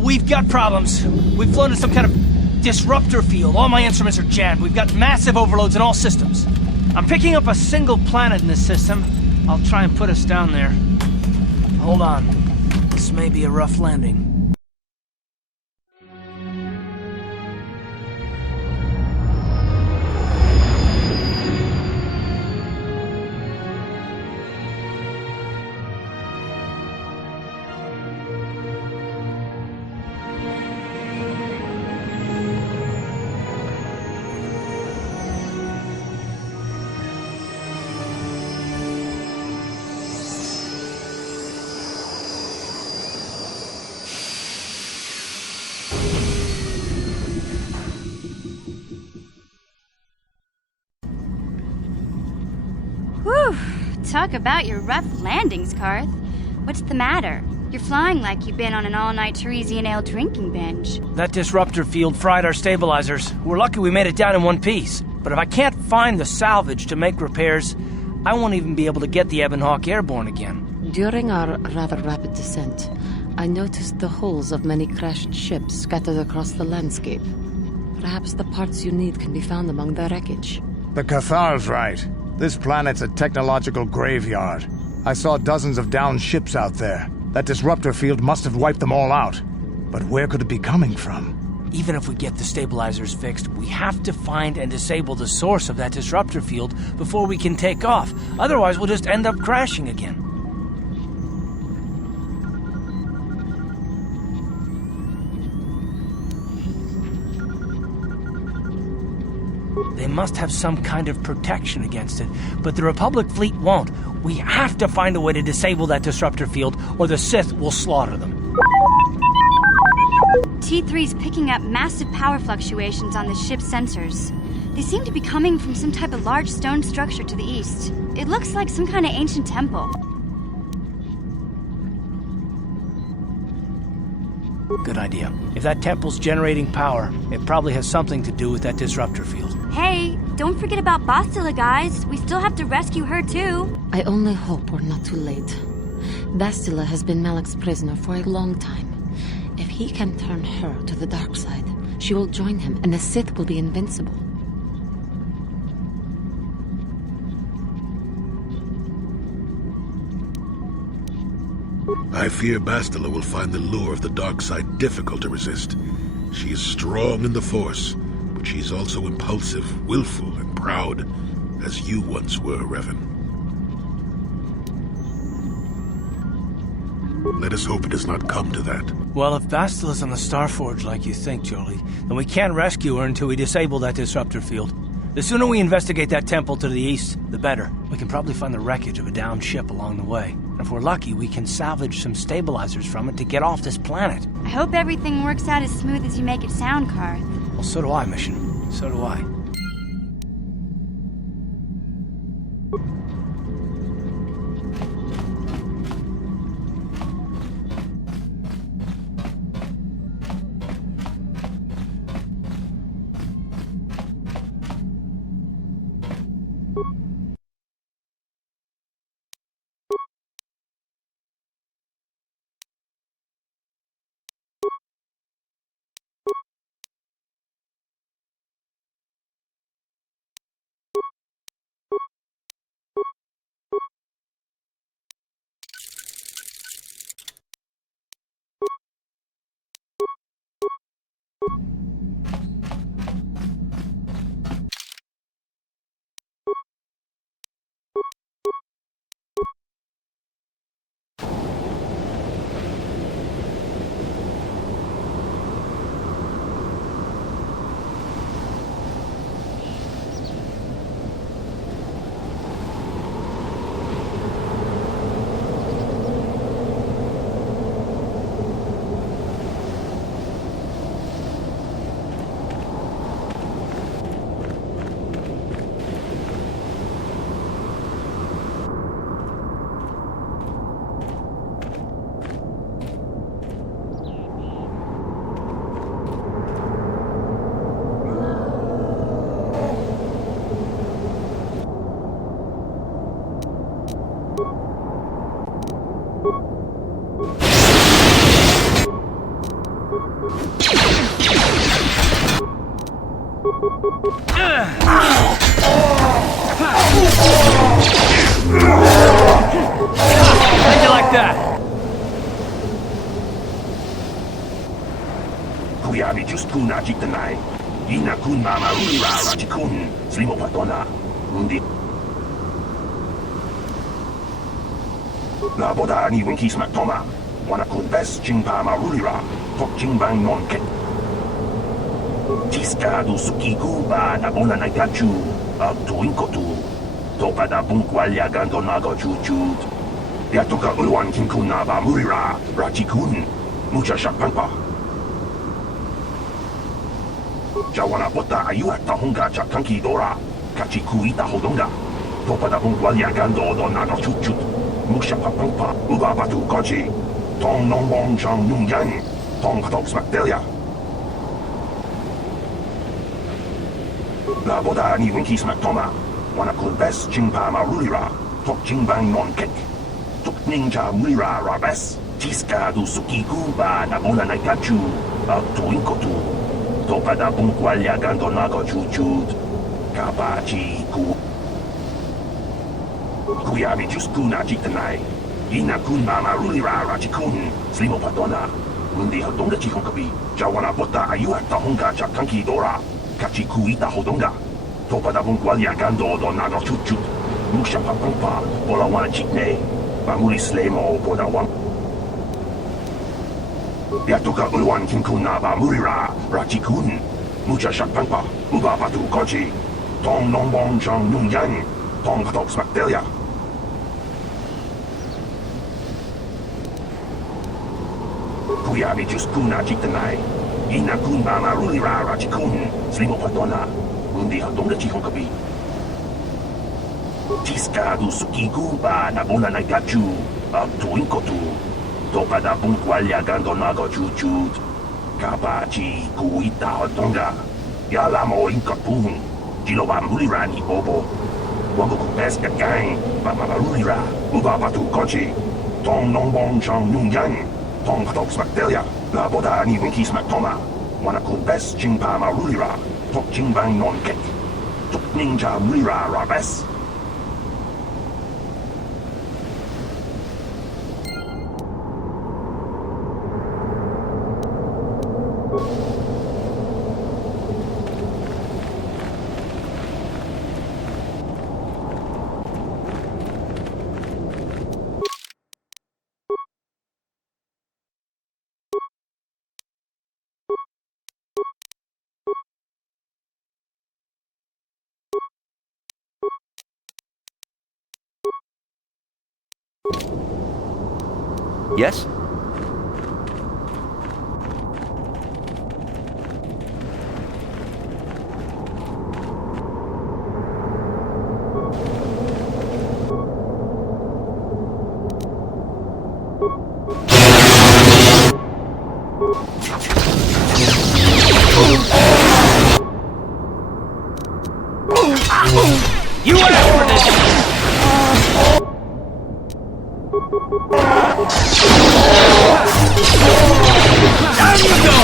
We've got problems. We've flown in some kind of disruptor field. All my instruments are jammed. We've got massive overloads in all systems. I'm picking up a single planet in this system. I'll try and put us down there. Hold on. This may be a rough landing. Whew! Talk about your rough landings, Karth. What's the matter? You're flying like you've been on an all-night Teresian ale drinking binge. That disruptor field fried our stabilizers. We're lucky we made it down in one piece. But if I can't find the salvage to make repairs, I won't even be able to get the Ebonhawk airborne again. During our rather rapid descent, I noticed the hulls of many crashed ships scattered across the landscape. Perhaps the parts you need can be found among the wreckage. The Cathar's right. This planet's a technological graveyard. I saw dozens of downed ships out there. That disruptor field must have wiped them all out. But where could it be coming from? Even if we get the stabilizers fixed, we have to find and disable the source of that disruptor field before we can take off. Otherwise, we'll just end up crashing again. They must have some kind of protection against it, but the Republic fleet won't. We have to find a way to disable that disruptor field, or the Sith will slaughter them. T3's picking up massive power fluctuations on the ship's sensors. They seem to be coming from some type of large stone structure to the east. It looks like some kind of ancient temple. Good idea. If that temple's generating power, it probably has something to do with that disruptor field. Hey, don't forget about Bastila, guys. We still have to rescue her, too. I only hope we're not too late. Bastila has been Malik's prisoner for a long time. If he can turn her to the dark side, she will join him, and the Sith will be invincible. I fear Bastila will find the lure of the dark side difficult to resist. She is strong in the Force, but she is also impulsive, willful, and proud, as you once were, Revan. Let us hope it does not come to that. Well, if Bastila's on the Starforge like you think, Jolie, then we can't rescue her until we disable that disruptor field. The sooner we investigate that temple to the east, the better. We can probably find the wreckage of a downed ship along the way. And if we're lucky, we can salvage some stabilizers from it to get off this planet. I hope everything works out as smooth as you make it sound, Karth. Well, so do I, Mission. So do I. How'd you like that? Kuyabi just kuna jitanai. Ina kun mama ura rajikun. Slimo patona. Undi. La boda ni winkis matoma. Wana kun bes jingpa marulira. Tok jingbang non ket. Tiska do suki kuba da bona naikachu. Tuinkotu. Topa da bunkwalya gandonago chuchut. Yatoka ulwan kinkuna ba murira. Rajikun. Mucha shakpanpa. Jawana bota ayuat tahonga chakanki dora. Kachiku ita hodonga. Topada bungwalia gando do naga chuchut. Musha papampa, ubabatu goji. Tong nong wong chang nung yang. Tong katok smakdelia. La boda ni winki smaktoma. Wana kulbes jingpa marulira. Tok jingbang non kek. Tok ninja mulira rabes. Tiska du sukiku ba nabona naikachu. Ak tuinkotu. Topada bungwalia gando naga chuchut. Kabaji ku. Kuyabi juskuna jitanai. Ina kun mama rulira rajikun. Slimo patona. Mundi hodonga chihonkabi. Jawana bota ayuat tahonga chakanki dora. Kachi kuita hodonga. Topada bungwalia gando do naga chuchut. Musha papampa. Bola wana chikne. Bamuri slemo boda wan. Yatuka ulwan kinkuna bamurira rajikun. Mucha shakpampa. Ubabatu koji. Tong nong bong chang nung yang. Tong katok smakdelia. Kuyabi juskuna jitanai. Ina kun mama rulira rajikun. Slimo patona. Mundi hodonga chihonkabi. Tiska du sukiku ba nabona naikachu. Ak tuinkotu. Topada bungwalia gando naga chuchut. Kabaji kuita hodonga. Yalamo inkapung. Jiloba mulirani bobo. Wango kupes gang. Mama rulira. Ubabatu koji. Tong nong bong chang nung yang. Tong katok smakdelia. La boda ni winki smaktoma. Wana kulbes jingpa marulira. Tok jingbang non kek. Tok ninja mulira rabes. Yes? You asked for this! Down you go!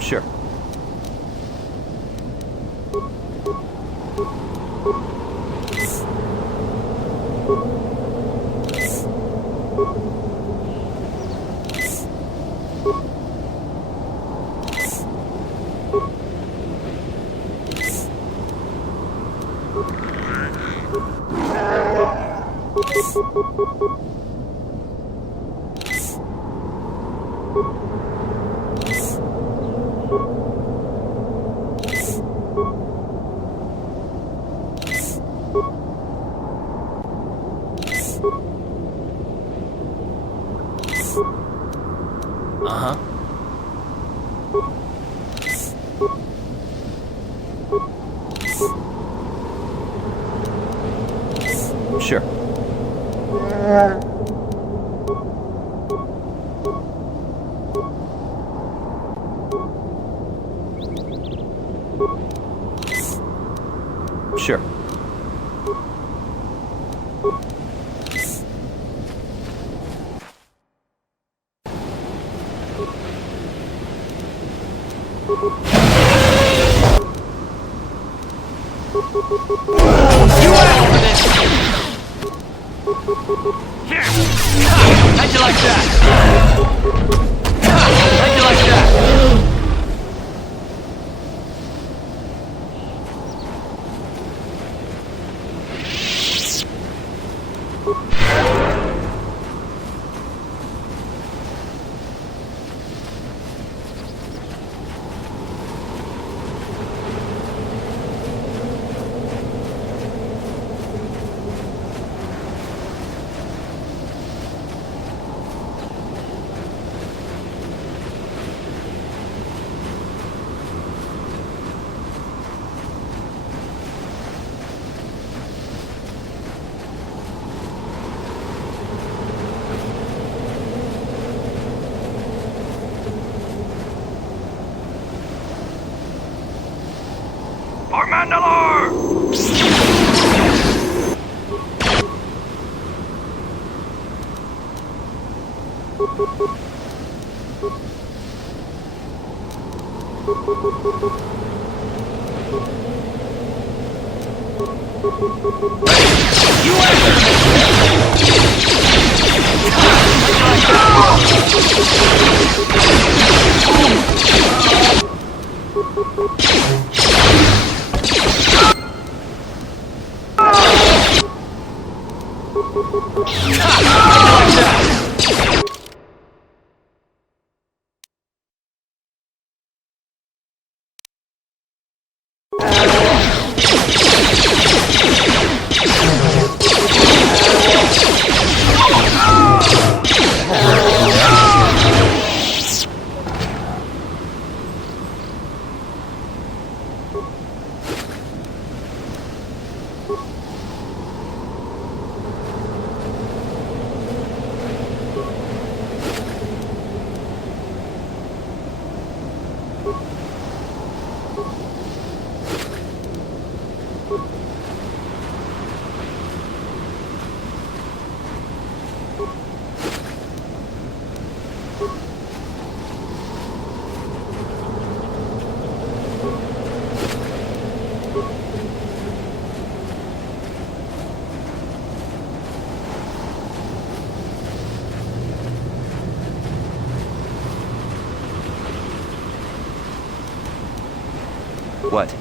Sure. Sure. Sure. How'd you like that? How'd you like that? What?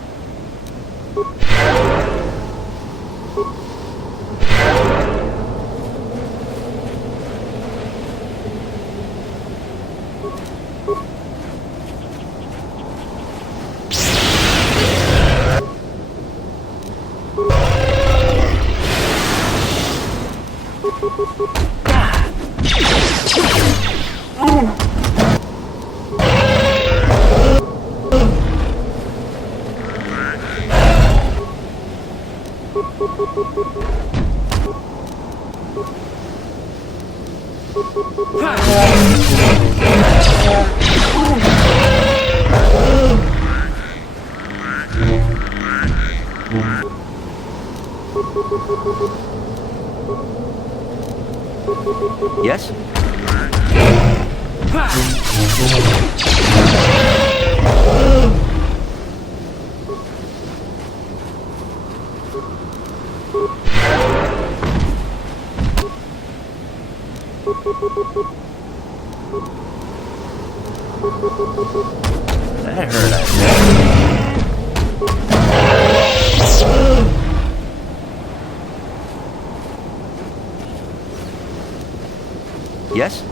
Yes? That hurt, I Yes?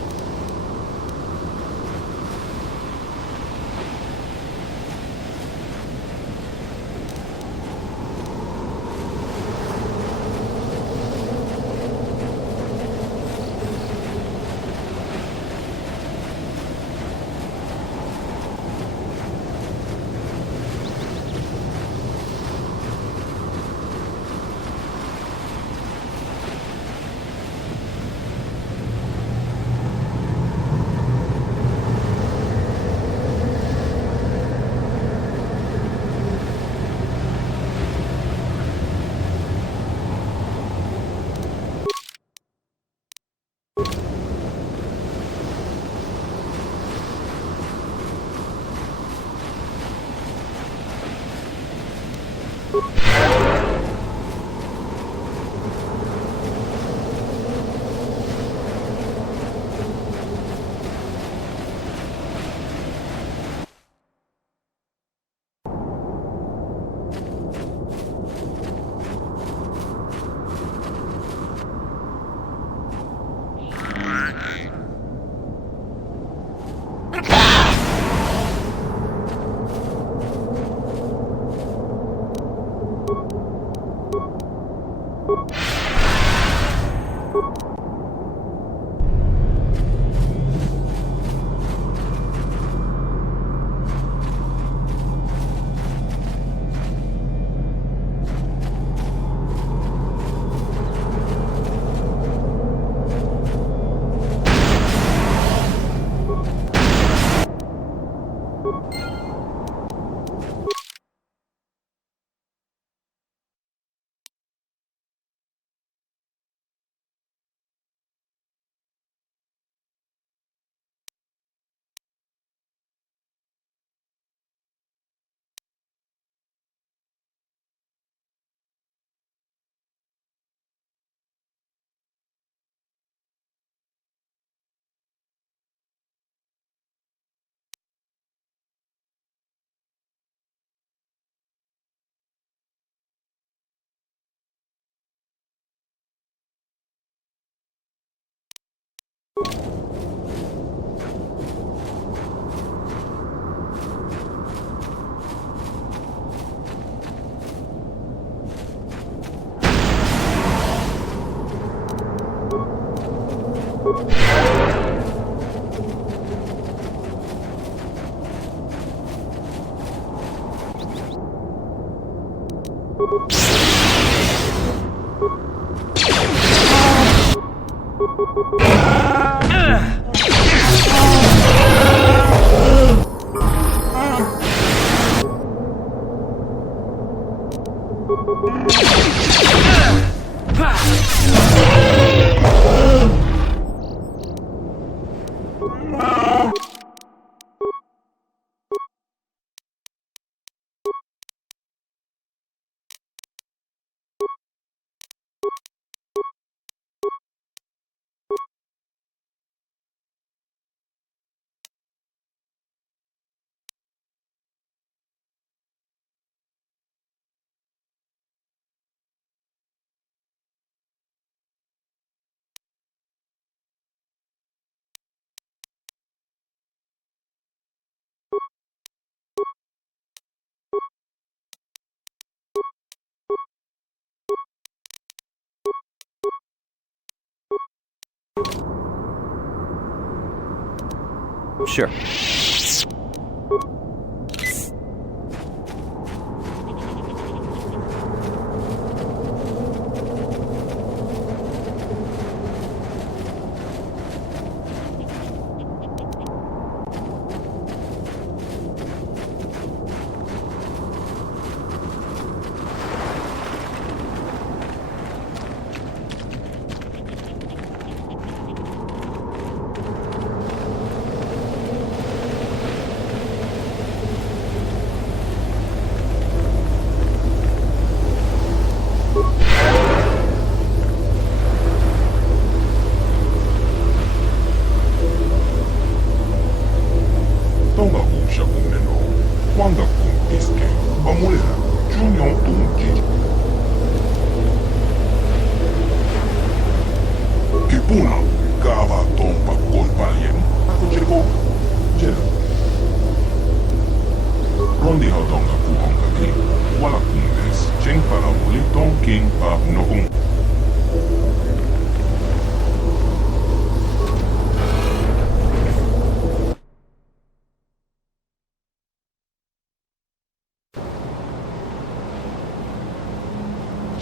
Sure.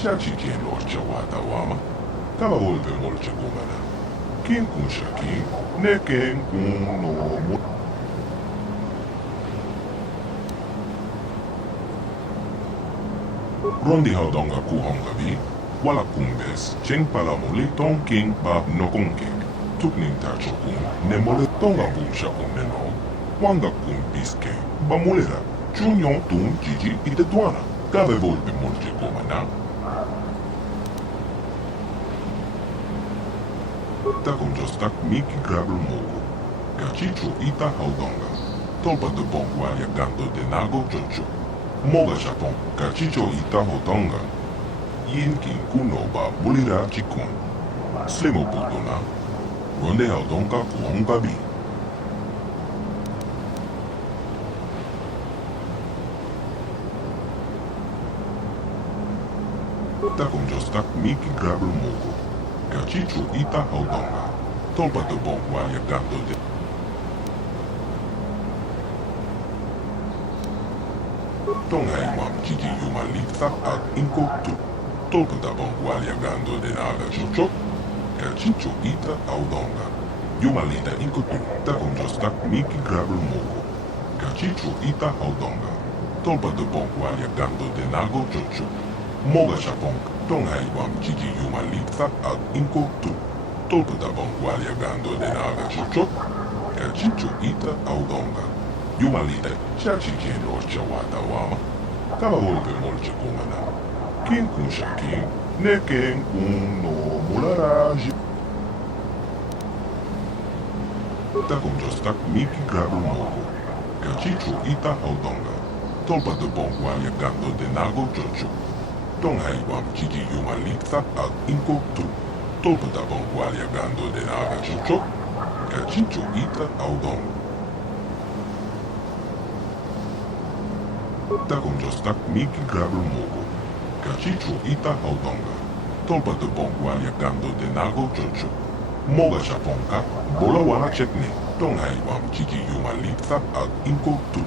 Chachikin Lorchawata Wama, Kawolbe Molchagumana, Kin Kunshakin, Neken Kuno. Rondi Haudonga Kuhongavi, Wala Kumbes, Cheng Palamuli Tonking Bab Nokonkik, Tukning Tachokun, Nemole Tonga Bumsha Umeno, Wanga Kumbiske, Bamulera, Chunyon Tun Gigi Itetuana, Kabe Volpe Molchagumana. Takom jostak Miki Grabel Mogo, Gachicho Ita Haudonga, Tolpa de Bongwalia Gando de Nago Jojo, Moga Japon, Gachicho Ita Haudonga, Yin King Kunoba Bulira Chikun, Slimo Putona, Ronde Haudonga Kuhongabi. Takon jostak miki grabel mogo. Kachicho ita haudonga. Tolpa de bongwa ya gando de. Tongai mam chichi yumalita ad inko tu. Tolpa da bongwa ya gando de naga chocho. Kachicho ita haudonga. Yumalita inko tu. Takon jostak miki grabel mogo. Kachicho ita haudonga. Tolpa de bongwa ya gando de nago chocho. Moga Japong, Tonghai wam chichi yumalita ad inko tu. Tolpa da bongwa ya gando de naga chocho. Kachicho ita haudonga. Yumalita chachi kien orcha wata wama. Kama volpe molche kumana. Kin kun shakin, ne ken kun no mularaji. Takon jostak miki grabel mogo. Kachicho ita haudonga. Tolpa de bongwa ya gando de nago chocho. Tonghai wam chichi yumalita ad inko tu. Tolpa da bongwa ya gando de naga chocho. Kachicho ita haudonga. Takon jostak miki grabel mogo. Kachicho ita haudonga. Tolpa de bongwa ya gando de nago chocho. Moga Japonka, bola wana chekne. Tonghai wam chichi yumalita ad inko tu.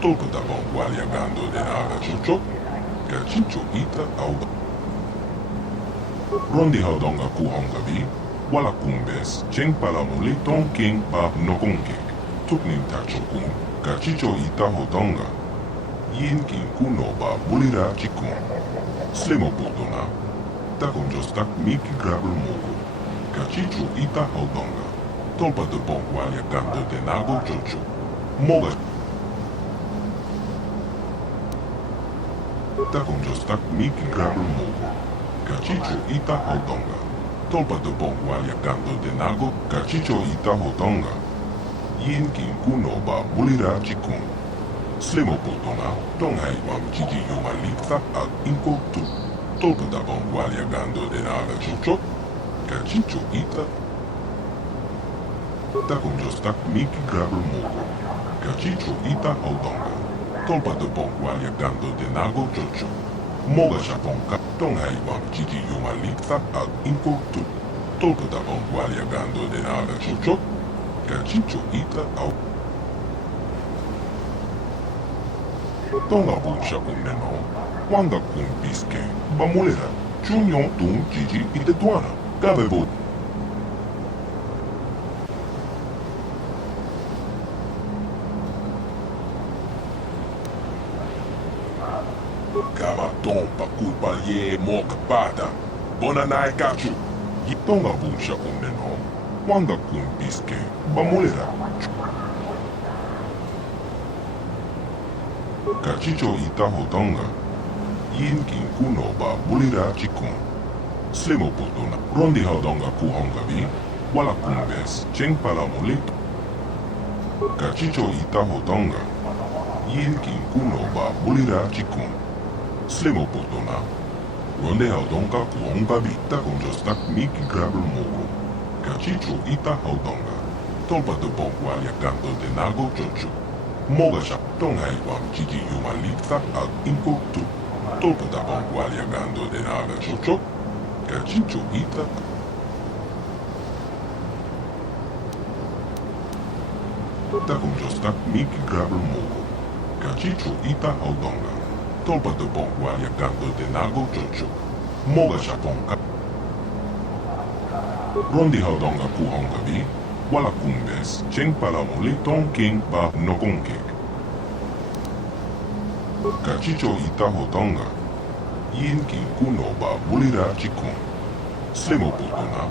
Tolpa da bongwa ya gando de naga chocho. Kachicho ita haudonga. Rondi haudonga kuhonga bi. Wala kumbes, cheng palamuli tong king ba nokonkek. Tuknin tachokun. Kachicho ita haudonga. Yin kin kuno ba bulira chikun. Slimo putuna. Takon jostak miki grabel mogo. Kachicho ita haudonga. Tolpa de bongwa ya gando de nago chocho. Moga. Takon jostak miki grabel mogo. Kachicho ita haudonga. Tolpa de bongwa ya gando de nago. Kachicho ita haudonga. Yin kin kuno ba bulira chikun. Slimo putuna. Tonghai wam chichi yumalita ad inko tu. Tolpa da bongwa ya gando de naga chocho. Kachicho ita. Takon jostak miki grabel mogo. Kachicho ita haudonga. Tolpa de bongwa ya gando de nago chocho. Moga Japonka. Tonghai wam chichi yumalita ad inko tu. Tolpa da bongwa ya gando de naga chocho. Kachicho ita haudonga. Tonga bunsha uneno. Wanga kun biske. Bamulera. Chunyon tun chichi ite tuana. Gabebo. Kama tompa kulpa ye mok pata. Bona nai kachu. Tonga bunsha uneno. Wanga kun biske. Bamulera. Kachicho ita haudonga. Yin kin kuno ba bulira chikun. Slimo putuna. Rondi haudonga kuhonga bi. Wala kumbes. Cheng palamulito. Kachicho ita haudonga. Yin kin kuno ba bulira chikun. Slimo putuna. Rondi haudonga kuhonga bi. Takon jostak miki grabel mogo. Kachicho ita haudonga. Tolpa de bongwa ya gando de nago chocho. Moga Tonghai wam chichi yumalita ad inko tu. Tolpa da bongwa ya gando de naga chocho. Kachicho ita. Takon jostak miki grabel mogo. Kachicho ita haudonga. Tolpa de bongwa ya gando de nago chocho. Moga Japonka. Rondi haudonga kuhonga bi. Wala kumbes, cheng palamuli tong king ba nokonkek. Kachicho ita haudonga. Yin kin kuno ba bulira chikun. Slimo putuna.